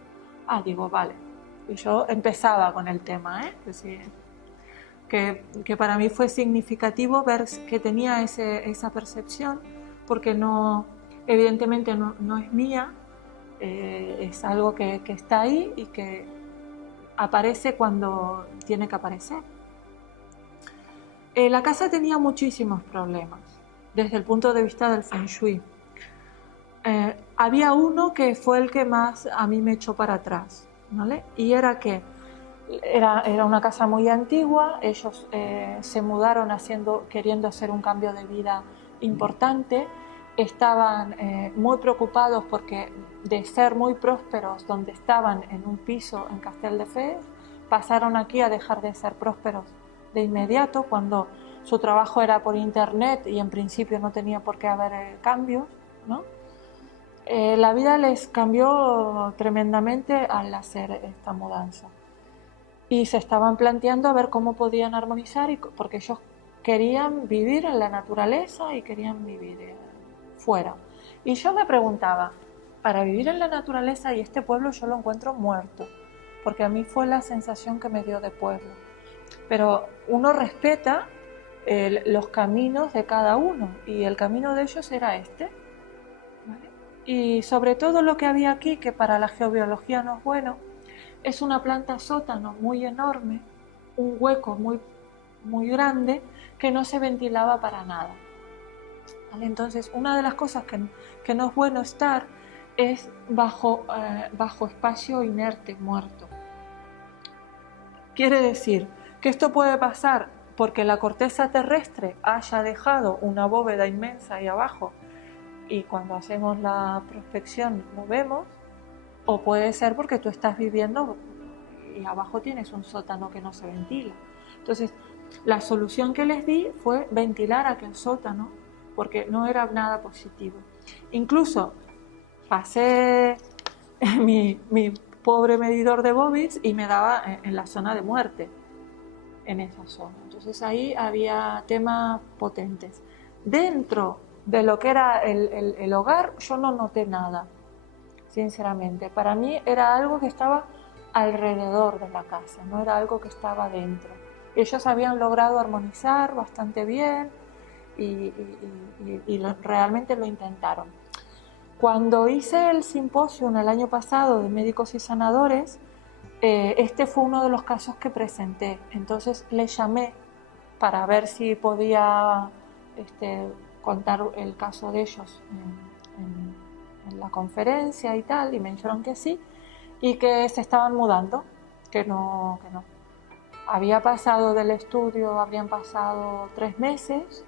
Ah, digo, vale. Y yo empezaba con el tema, que para mí fue significativo ver que tenía esa percepción, porque no, evidentemente no es mía, es algo que está ahí y que aparece cuando tiene que aparecer. La casa tenía muchísimos problemas desde el punto de vista del Feng Shui. Había uno que fue el que más a mí me echó para atrás, ¿vale? Y era que era una casa muy antigua, ellos se mudaron queriendo hacer un cambio de vida importante, estaban muy preocupados porque de ser muy prósperos donde estaban en un piso en Castelldefels, pasaron aquí a dejar de ser prósperos de inmediato, cuando su trabajo era por internet y en principio no tenía por qué haber cambios, ¿no? La vida les cambió tremendamente al hacer esta mudanza y se estaban planteando a ver cómo podían armonizar, porque ellos querían vivir en la naturaleza y querían vivir fuera. Y yo me preguntaba, para vivir en la naturaleza, y este pueblo yo lo encuentro muerto, porque a mí fue la sensación que me dio de pueblo. Pero uno respeta los caminos de cada uno y el camino de ellos era este, ¿vale? Y sobre todo lo que había aquí, que para la geobiología no es bueno, es una planta sótano muy enorme, un hueco muy, muy grande que no se ventilaba para nada, ¿vale? Entonces, una de las cosas que no es bueno estar es bajo espacio inerte, muerto. Quiere decir que esto puede pasar porque la corteza terrestre haya dejado una bóveda inmensa ahí abajo y cuando hacemos la prospección lo vemos, o puede ser porque tú estás viviendo y abajo tienes un sótano que no se ventila. Entonces, la solución que les di fue ventilar aquel sótano porque no era nada positivo. Incluso pasé mi pobre medidor de Bobitz y me daba en la zona de muerte, en esa zona. Entonces ahí había temas potentes. Dentro de lo que era el hogar yo no noté nada, sinceramente. Para mí era algo que estaba alrededor de la casa, no era algo que estaba dentro. Ellos habían logrado armonizar bastante bien y realmente lo intentaron. Cuando hice el simposio el año pasado de médicos y sanadores, este fue uno de los casos que presenté. Entonces le llamé para ver si podía contar el caso de ellos en la conferencia y tal, y me dijeron que sí, y que se estaban mudando, que no. Había pasado del estudio, habrían pasado 3 meses,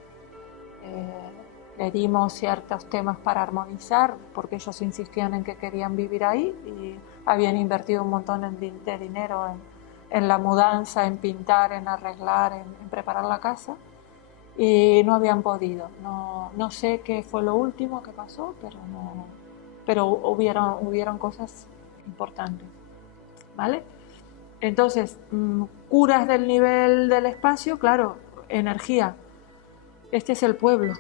le dimos ciertos temas para armonizar, porque ellos insistían en que querían vivir ahí y habían invertido un montón de dinero en la mudanza, en pintar, en arreglar, en preparar la casa, y no habían podido. No sé qué fue lo último que pasó, pero hubieron cosas importantes, ¿vale? Entonces, curas del nivel del espacio, claro, energía. Este es el pueblo.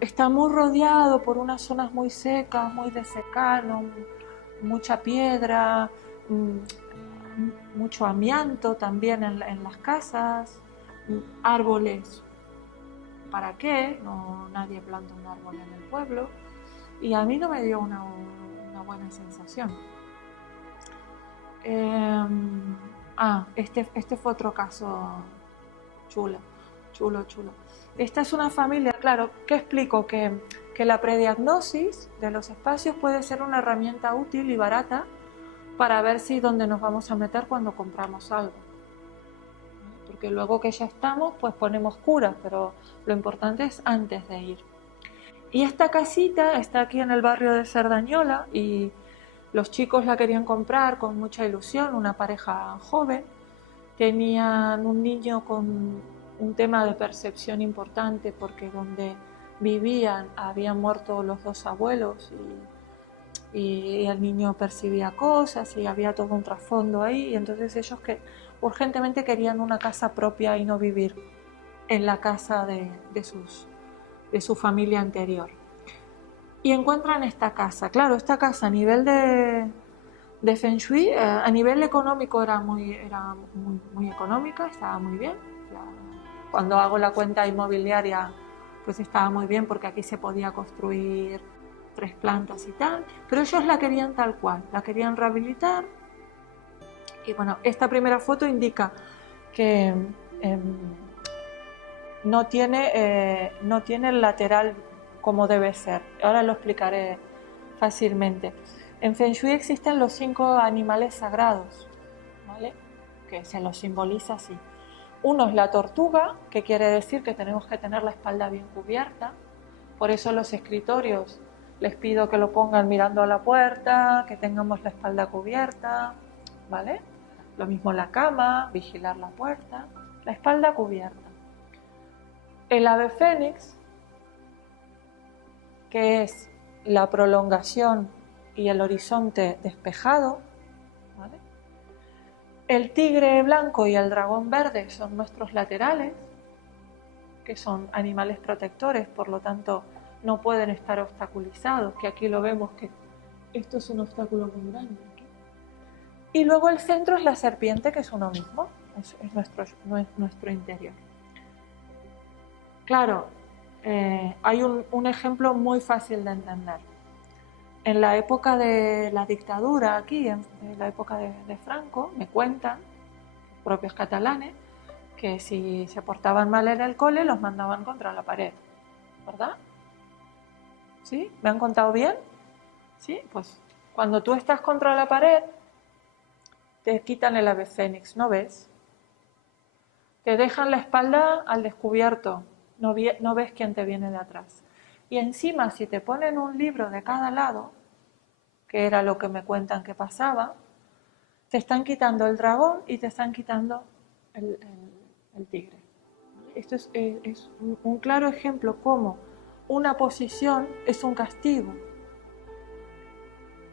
Está muy rodeado por unas zonas muy secas, muy de secano, mucha piedra, mucho amianto también en las casas, árboles. ¿Para qué? Nadie planta un árbol en el pueblo. Y a mí no me dio una buena sensación. Este fue otro caso chulo. Esta es una familia, claro, ¿qué explico? Que la prediagnosis de los espacios puede ser una herramienta útil y barata para ver si dónde nos vamos a meter cuando compramos algo. Porque luego que ya estamos, pues ponemos curas, pero lo importante es antes de ir. Y esta casita está aquí en el barrio de Cerdañola y los chicos la querían comprar con mucha ilusión, una pareja joven. Tenían un niño con un tema de percepción importante porque donde vivían habían muerto los 2 abuelos y el niño percibía cosas y había todo un trasfondo ahí, y entonces ellos urgentemente querían una casa propia y no vivir en la casa de su familia anterior. Y encuentran esta casa. Claro, esta casa a nivel de Feng Shui, a nivel económico era muy económica, estaba muy bien. Cuando hago la cuenta inmobiliaria, pues estaba muy bien porque aquí se podía construir 3 plantas y tal, pero ellos la querían tal cual, la querían rehabilitar. Y bueno, esta primera foto indica que no tiene el lateral como debe ser. Ahora lo explicaré fácilmente. En Feng Shui existen los 5 animales sagrados, ¿vale? Que se los simboliza así. Uno es la tortuga, que quiere decir que tenemos que tener la espalda bien cubierta. Por eso los escritorios les pido que lo pongan mirando a la puerta, que tengamos la espalda cubierta, ¿vale? Lo mismo la cama, vigilar la puerta, la espalda cubierta. El ave fénix, que es la prolongación y el horizonte despejado, ¿vale? El tigre blanco y el dragón verde son nuestros laterales, que son animales protectores, por lo tanto no pueden estar obstaculizados, que aquí lo vemos que esto es un obstáculo muy grande. Y luego el centro es la serpiente, que es uno mismo, es nuestro interior. Claro, hay un ejemplo muy fácil de entender. En la época de la dictadura aquí, en la época de Franco, me cuentan propios catalanes que si se portaban mal en el cole los mandaban contra la pared, ¿verdad? ¿Sí? ¿Me han contado bien? Sí, pues cuando tú estás contra la pared te quitan el ave fénix, ¿no ves? Te dejan la espalda al descubierto, no ves quién te viene de atrás. Y encima, si te ponen un libro de cada lado, que era lo que me cuentan que pasaba, te están quitando el dragón y te están quitando el tigre. Esto es un claro ejemplo cómo una posición es un castigo.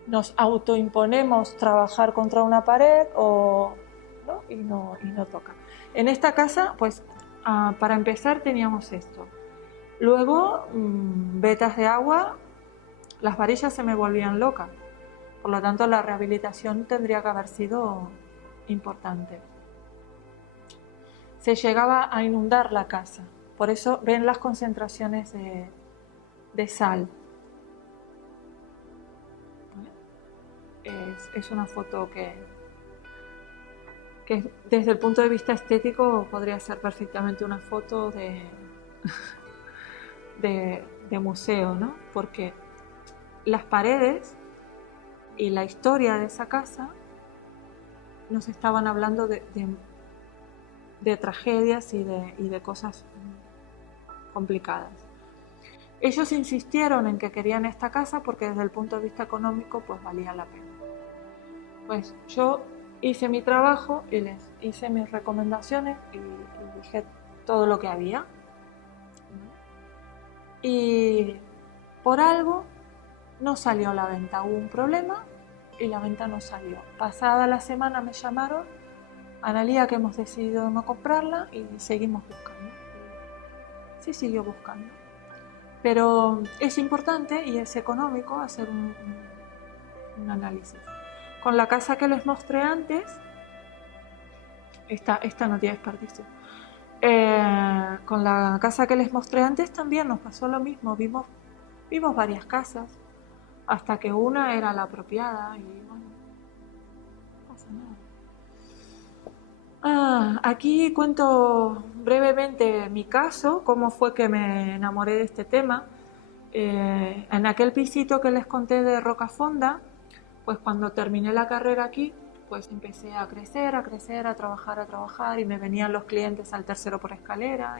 Nos autoimponemos trabajar contra una pared ¿no? y no toca. En esta casa, pues para empezar teníamos esto. Luego, vetas de agua, las varillas se me volvían locas. Por lo tanto, la rehabilitación tendría que haber sido importante. Se llegaba a inundar la casa. Por eso ven las concentraciones de sal. Es una foto que desde el punto de vista estético podría ser perfectamente una foto de museo, ¿no? Porque las paredes y la historia de esa casa nos estaban hablando de tragedias y de cosas complicadas. Ellos insistieron en que querían esta casa porque desde el punto de vista económico pues valía la pena. Pues yo hice mi trabajo y les hice mis recomendaciones y dije todo lo que había. Y por algo no salió la venta, hubo un problema y la venta no salió. Pasada la semana me llamaron, Analía, que hemos decidido no comprarla y seguimos buscando. Sí, siguió buscando. Pero es importante y es económico hacer un análisis. Con la casa que les mostré antes, esta no tiene desperdicio. Con la casa que les mostré antes también nos pasó lo mismo. Vimos varias casas hasta que una era la apropiada y bueno, no pasa nada. Aquí cuento brevemente mi caso, cómo fue que me enamoré de este tema. En aquel pisito que les conté de Rocafonda, pues cuando terminé la carrera aquí, pues empecé a crecer, a trabajar y me venían los clientes al tercero por escalera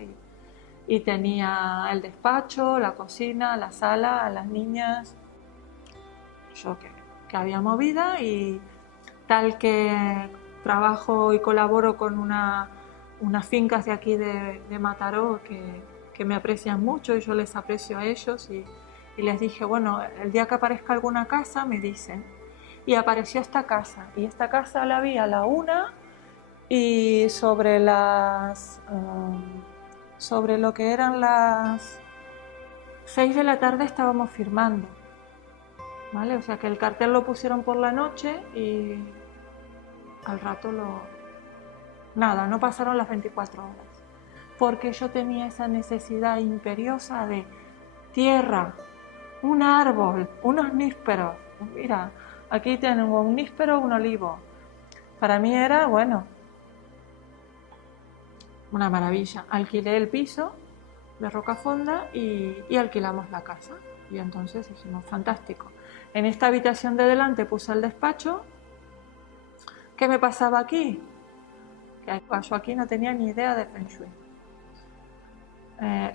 y tenía el despacho, la cocina, la sala, las niñas, yo que había movida y tal que trabajo y colaboro con unas fincas de aquí de Mataró que me aprecian mucho y yo les aprecio a ellos y les dije, bueno, el día que aparezca alguna casa me dicen. Y apareció esta casa, y esta casa la vi a la 1 y sobre lo que eran las 6 de la tarde estábamos firmando, ¿vale? O sea que el cartel lo pusieron por la noche y al rato nada, no pasaron las 24 horas, porque yo tenía esa necesidad imperiosa de tierra, un árbol, unos nísperos, mira, aquí tengo un níspero, un olivo. Para mí era, bueno, una maravilla. Alquilé el piso de Rocafonda y alquilamos la casa. Y entonces dijimos, fantástico. En esta habitación de delante puse el despacho. ¿Qué me pasaba aquí? Que yo aquí no tenía ni idea de Feng Shui.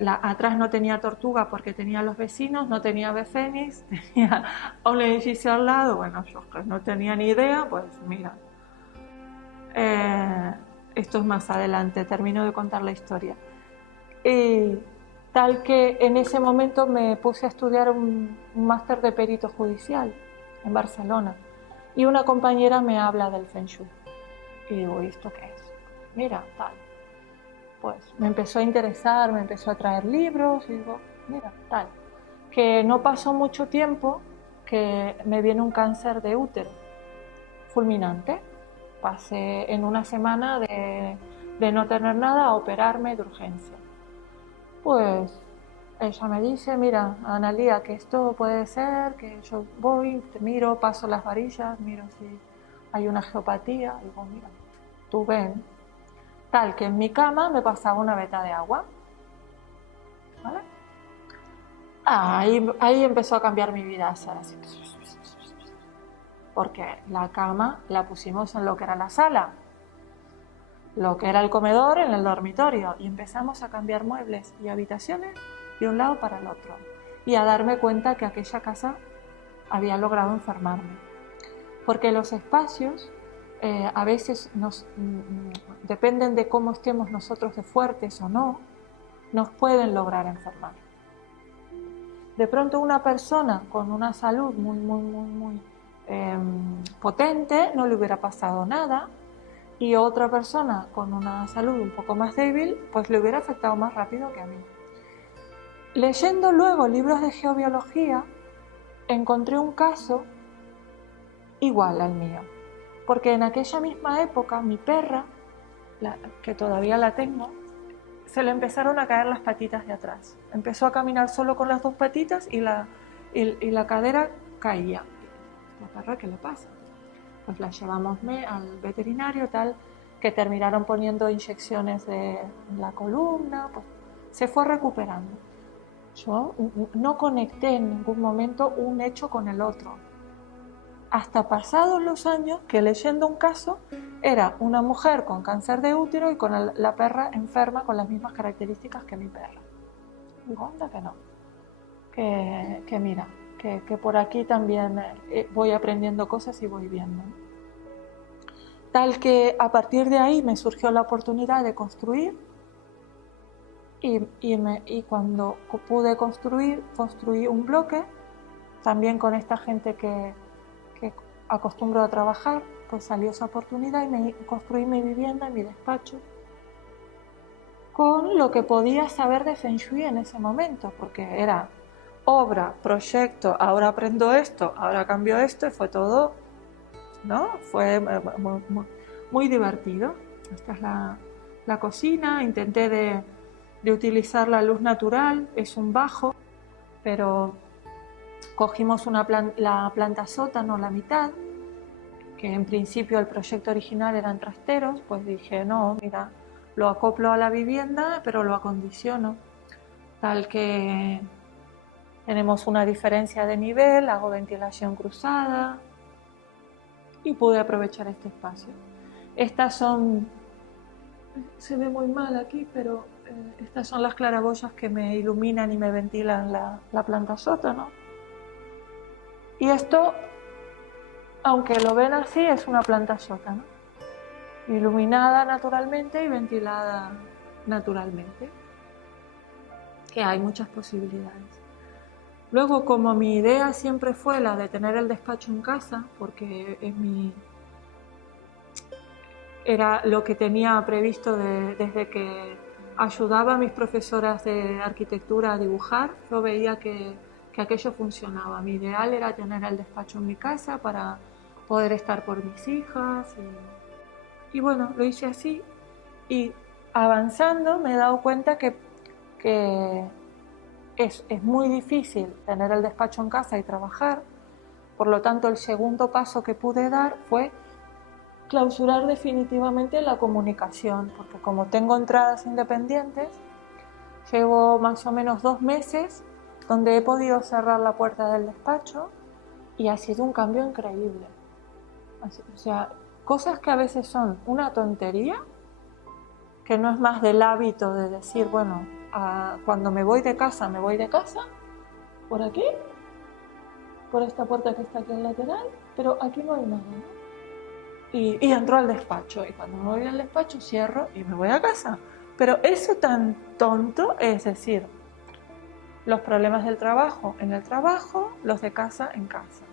Atrás no tenía tortuga porque tenía los vecinos, no tenía ave fénix, tenía un edificio al lado. Bueno, yo que no tenía ni idea, pues mira. Esto es más adelante, termino de contar la historia. Tal que en ese momento me puse a estudiar un máster de perito judicial en Barcelona y una compañera me habla del Feng Shui. Y digo, ¿y esto qué es? Mira, tal. Pues me empezó a interesar, me empezó a traer libros y digo, mira, tal. Que no pasó mucho tiempo que me viene un cáncer de útero fulminante. Pasé en una semana de no tener nada a operarme de urgencia. Pues ella me dice, mira, Analía, que esto puede ser, que yo voy, te miro, paso las varillas, miro si hay una geopatía, digo, mira, tú ven. Tal que en mi cama me pasaba una veta de agua, ¿vale? Ahí empezó a cambiar mi vida, así, porque la cama la pusimos en lo que era la sala, lo que era el comedor en el dormitorio, y empezamos a cambiar muebles y habitaciones de un lado para el otro, y a darme cuenta que aquella casa había logrado enfermarme, porque los espacios a veces dependen de cómo estemos nosotros de fuertes o no, nos pueden lograr enfermar. De pronto una persona con una salud muy potente no le hubiera pasado nada, y otra persona con una salud un poco más débil pues le hubiera afectado más rápido que a mí. Leyendo luego libros de geobiología encontré un caso igual al mío, porque en aquella misma época mi perra, que todavía la tengo, se le empezaron a caer las patitas de atrás. Empezó a caminar solo con las dos patitas y la cadera caía. ¿La perra qué le pasa? Pues la llevamos al veterinario, tal, que terminaron poniendo inyecciones de la columna, pues se fue recuperando. Yo no conecté en ningún momento un hecho con el otro. Hasta pasados los años que leyendo un caso era una mujer con cáncer de útero y con la perra enferma con las mismas características que mi perra. Digo, anda que no, que mira, que por aquí también voy aprendiendo cosas y voy viendo. Tal que a partir de ahí me surgió la oportunidad de construir y cuando pude construí un bloque, también con esta gente que acostumbro a trabajar, pues salió esa oportunidad y me construí mi vivienda, mi despacho, con lo que podía saber de Feng Shui en ese momento, porque era obra, proyecto, ahora aprendo esto, ahora cambio esto, y fue todo, ¿no? Fue muy divertido. Esta es la cocina, intenté de utilizar la luz natural, es un bajo, pero cogimos la planta sótano, la mitad, que en principio el proyecto original eran trasteros, pues dije, no, mira, lo acoplo a la vivienda, pero lo acondiciono, tal que tenemos una diferencia de nivel, hago ventilación cruzada y pude aprovechar este espacio. Estas son, se ve muy mal aquí, pero estas son las claraboyas que me iluminan y me ventilan la planta sótano. Y esto, aunque lo ven así, es una planta sótano, iluminada naturalmente y ventilada naturalmente, que hay muchas posibilidades. Luego, como mi idea siempre fue la de tener el despacho en casa, porque era lo que tenía previsto desde que ayudaba a mis profesoras de arquitectura a dibujar, yo veía que aquello funcionaba. Mi ideal era tener el despacho en mi casa para poder estar por mis hijas y bueno, lo hice así y avanzando me he dado cuenta que es muy difícil tener el despacho en casa y trabajar. Por lo tanto, el segundo paso que pude dar fue clausurar definitivamente la comunicación, porque como tengo entradas independientes, llevo más o menos 2 meses donde he podido cerrar la puerta del despacho y ha sido un cambio increíble. O sea, cosas que a veces son una tontería, que no es más del hábito de decir, bueno, cuando me voy de casa, por aquí, por esta puerta que está aquí al lateral, pero aquí no hay nada, ¿no? Y entro al despacho, y cuando me voy al despacho cierro y me voy a casa. Pero eso tan tonto, es decir, Los problemas del trabajo en el trabajo, los de casa en casa.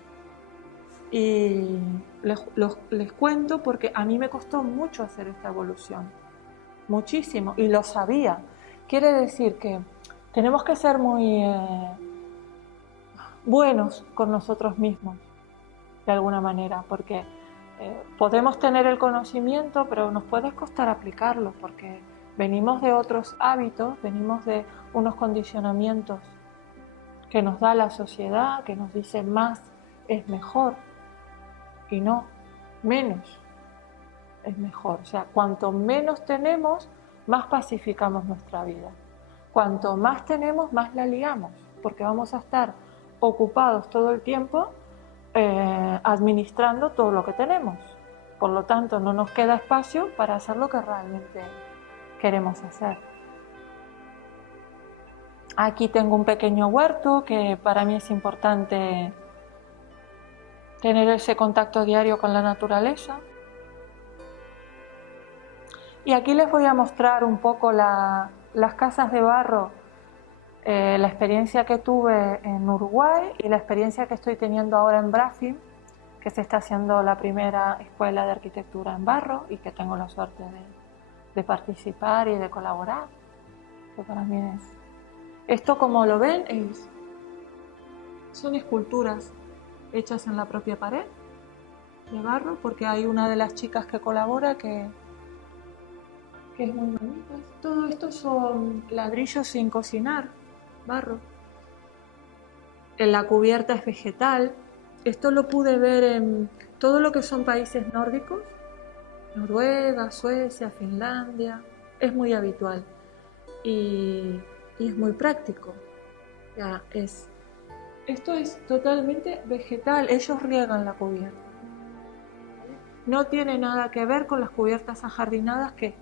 Y les cuento porque a mí me costó mucho hacer esta evolución, muchísimo, y lo sabía. Quiere decir que tenemos que ser muy buenos con nosotros mismos, de alguna manera, porque podemos tener el conocimiento, pero nos puede costar aplicarlo, porque venimos de otros hábitos, venimos de unos condicionamientos que nos da la sociedad, que nos dice más es mejor, y no, menos es mejor. O sea, cuanto menos tenemos, más pacificamos nuestra vida. Cuanto más tenemos, más la liamos, porque vamos a estar ocupados todo el tiempo administrando todo lo que tenemos. Por lo tanto, no nos queda espacio para hacer lo que realmente queremos hacer. Aquí tengo un pequeño huerto que para mí es importante tener ese contacto diario con la naturaleza. Y aquí les voy a mostrar un poco las casas de barro, la experiencia que tuve en Uruguay y la experiencia que estoy teniendo ahora en Brafim, que se está haciendo la primera escuela de arquitectura en barro y que tengo la suerte de participar y de colaborar, que para mí es... Esto, como lo ven, son esculturas hechas en la propia pared de barro, porque hay una de las chicas que colabora que es muy bonita. Todo esto son ladrillos sin cocinar, barro. En la cubierta es vegetal. Esto lo pude ver en todo lo que son países nórdicos, Noruega, Suecia, Finlandia. Es muy habitual y es muy práctico. Ya, esto es totalmente vegetal, ellos riegan la cubierta. No tiene nada que ver con las cubiertas ajardinadas que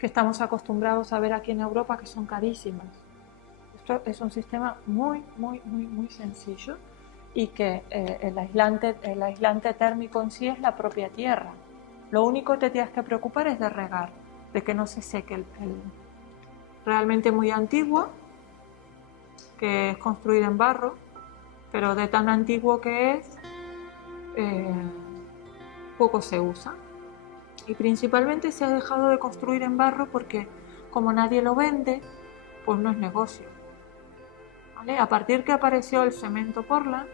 estamos acostumbrados a ver aquí en Europa, que son carísimas. Esto es un sistema muy sencillo y que el aislante térmico en sí es la propia tierra. Lo único que te tienes que preocupar es de regar, de que no se seque realmente muy antiguo, que es construido en barro, pero de tan antiguo que es, poco se usa. Y principalmente se ha dejado de construir en barro porque, como nadie lo vende, pues no es negocio. ¿Vale? A partir que apareció el cemento Portland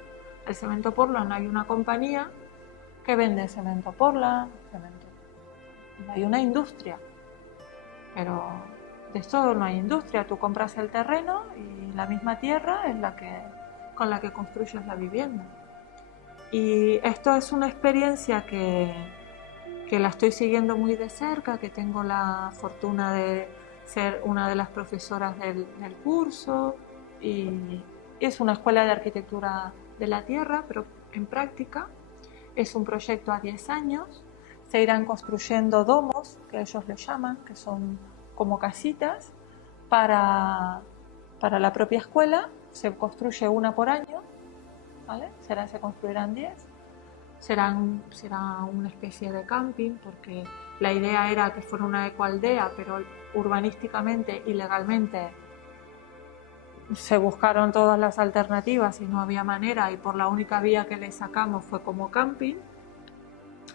hay una compañía que vende cemento Portland, y hay una industria, pero de esto no hay industria. Tú compras el terreno y la misma tierra es con la que construyes la vivienda. Y esto es una experiencia que la estoy siguiendo muy de cerca, que tengo la fortuna de ser una de las profesoras del curso, y es una escuela de arquitectura de la tierra, pero en práctica es un proyecto a 10 años. Se irán construyendo domos, que ellos le llaman, que son como casitas para la propia escuela. Se construye una por año, ¿vale? Se construirán 10. Será una especie de camping, porque la idea era que fuera una ecoaldea, pero urbanísticamente y legalmente se buscaron todas las alternativas y no había manera, y por la única vía que le sacamos fue como camping.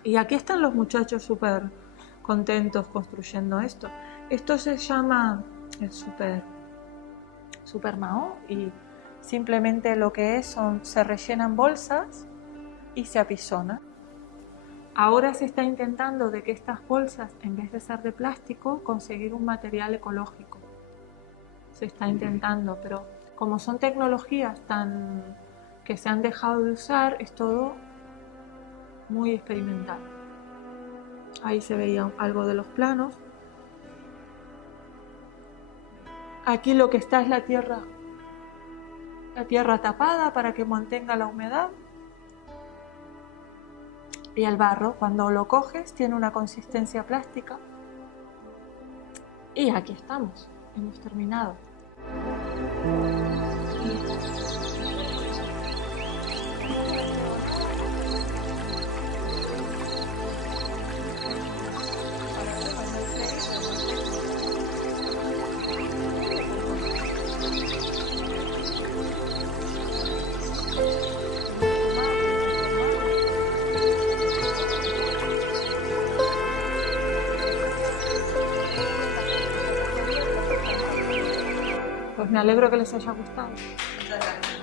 Y aquí están los muchachos súper contentos construyendo esto. Esto se llama el super Mao, y simplemente lo que es se rellenan bolsas y se apisonan. Ahora se está intentando de que estas bolsas, en vez de ser de plástico, conseguir un material ecológico. Se está intentando, pero como son tecnologías que se han dejado de usar, es todo muy experimental. Ahí se veía algo de los planos. Aquí lo que está es la tierra tapada para que mantenga la humedad. Y el barro, cuando lo coges, tiene una consistencia plástica. Y aquí estamos, hemos terminado. Pues me alegro que les haya gustado. Muchas gracias.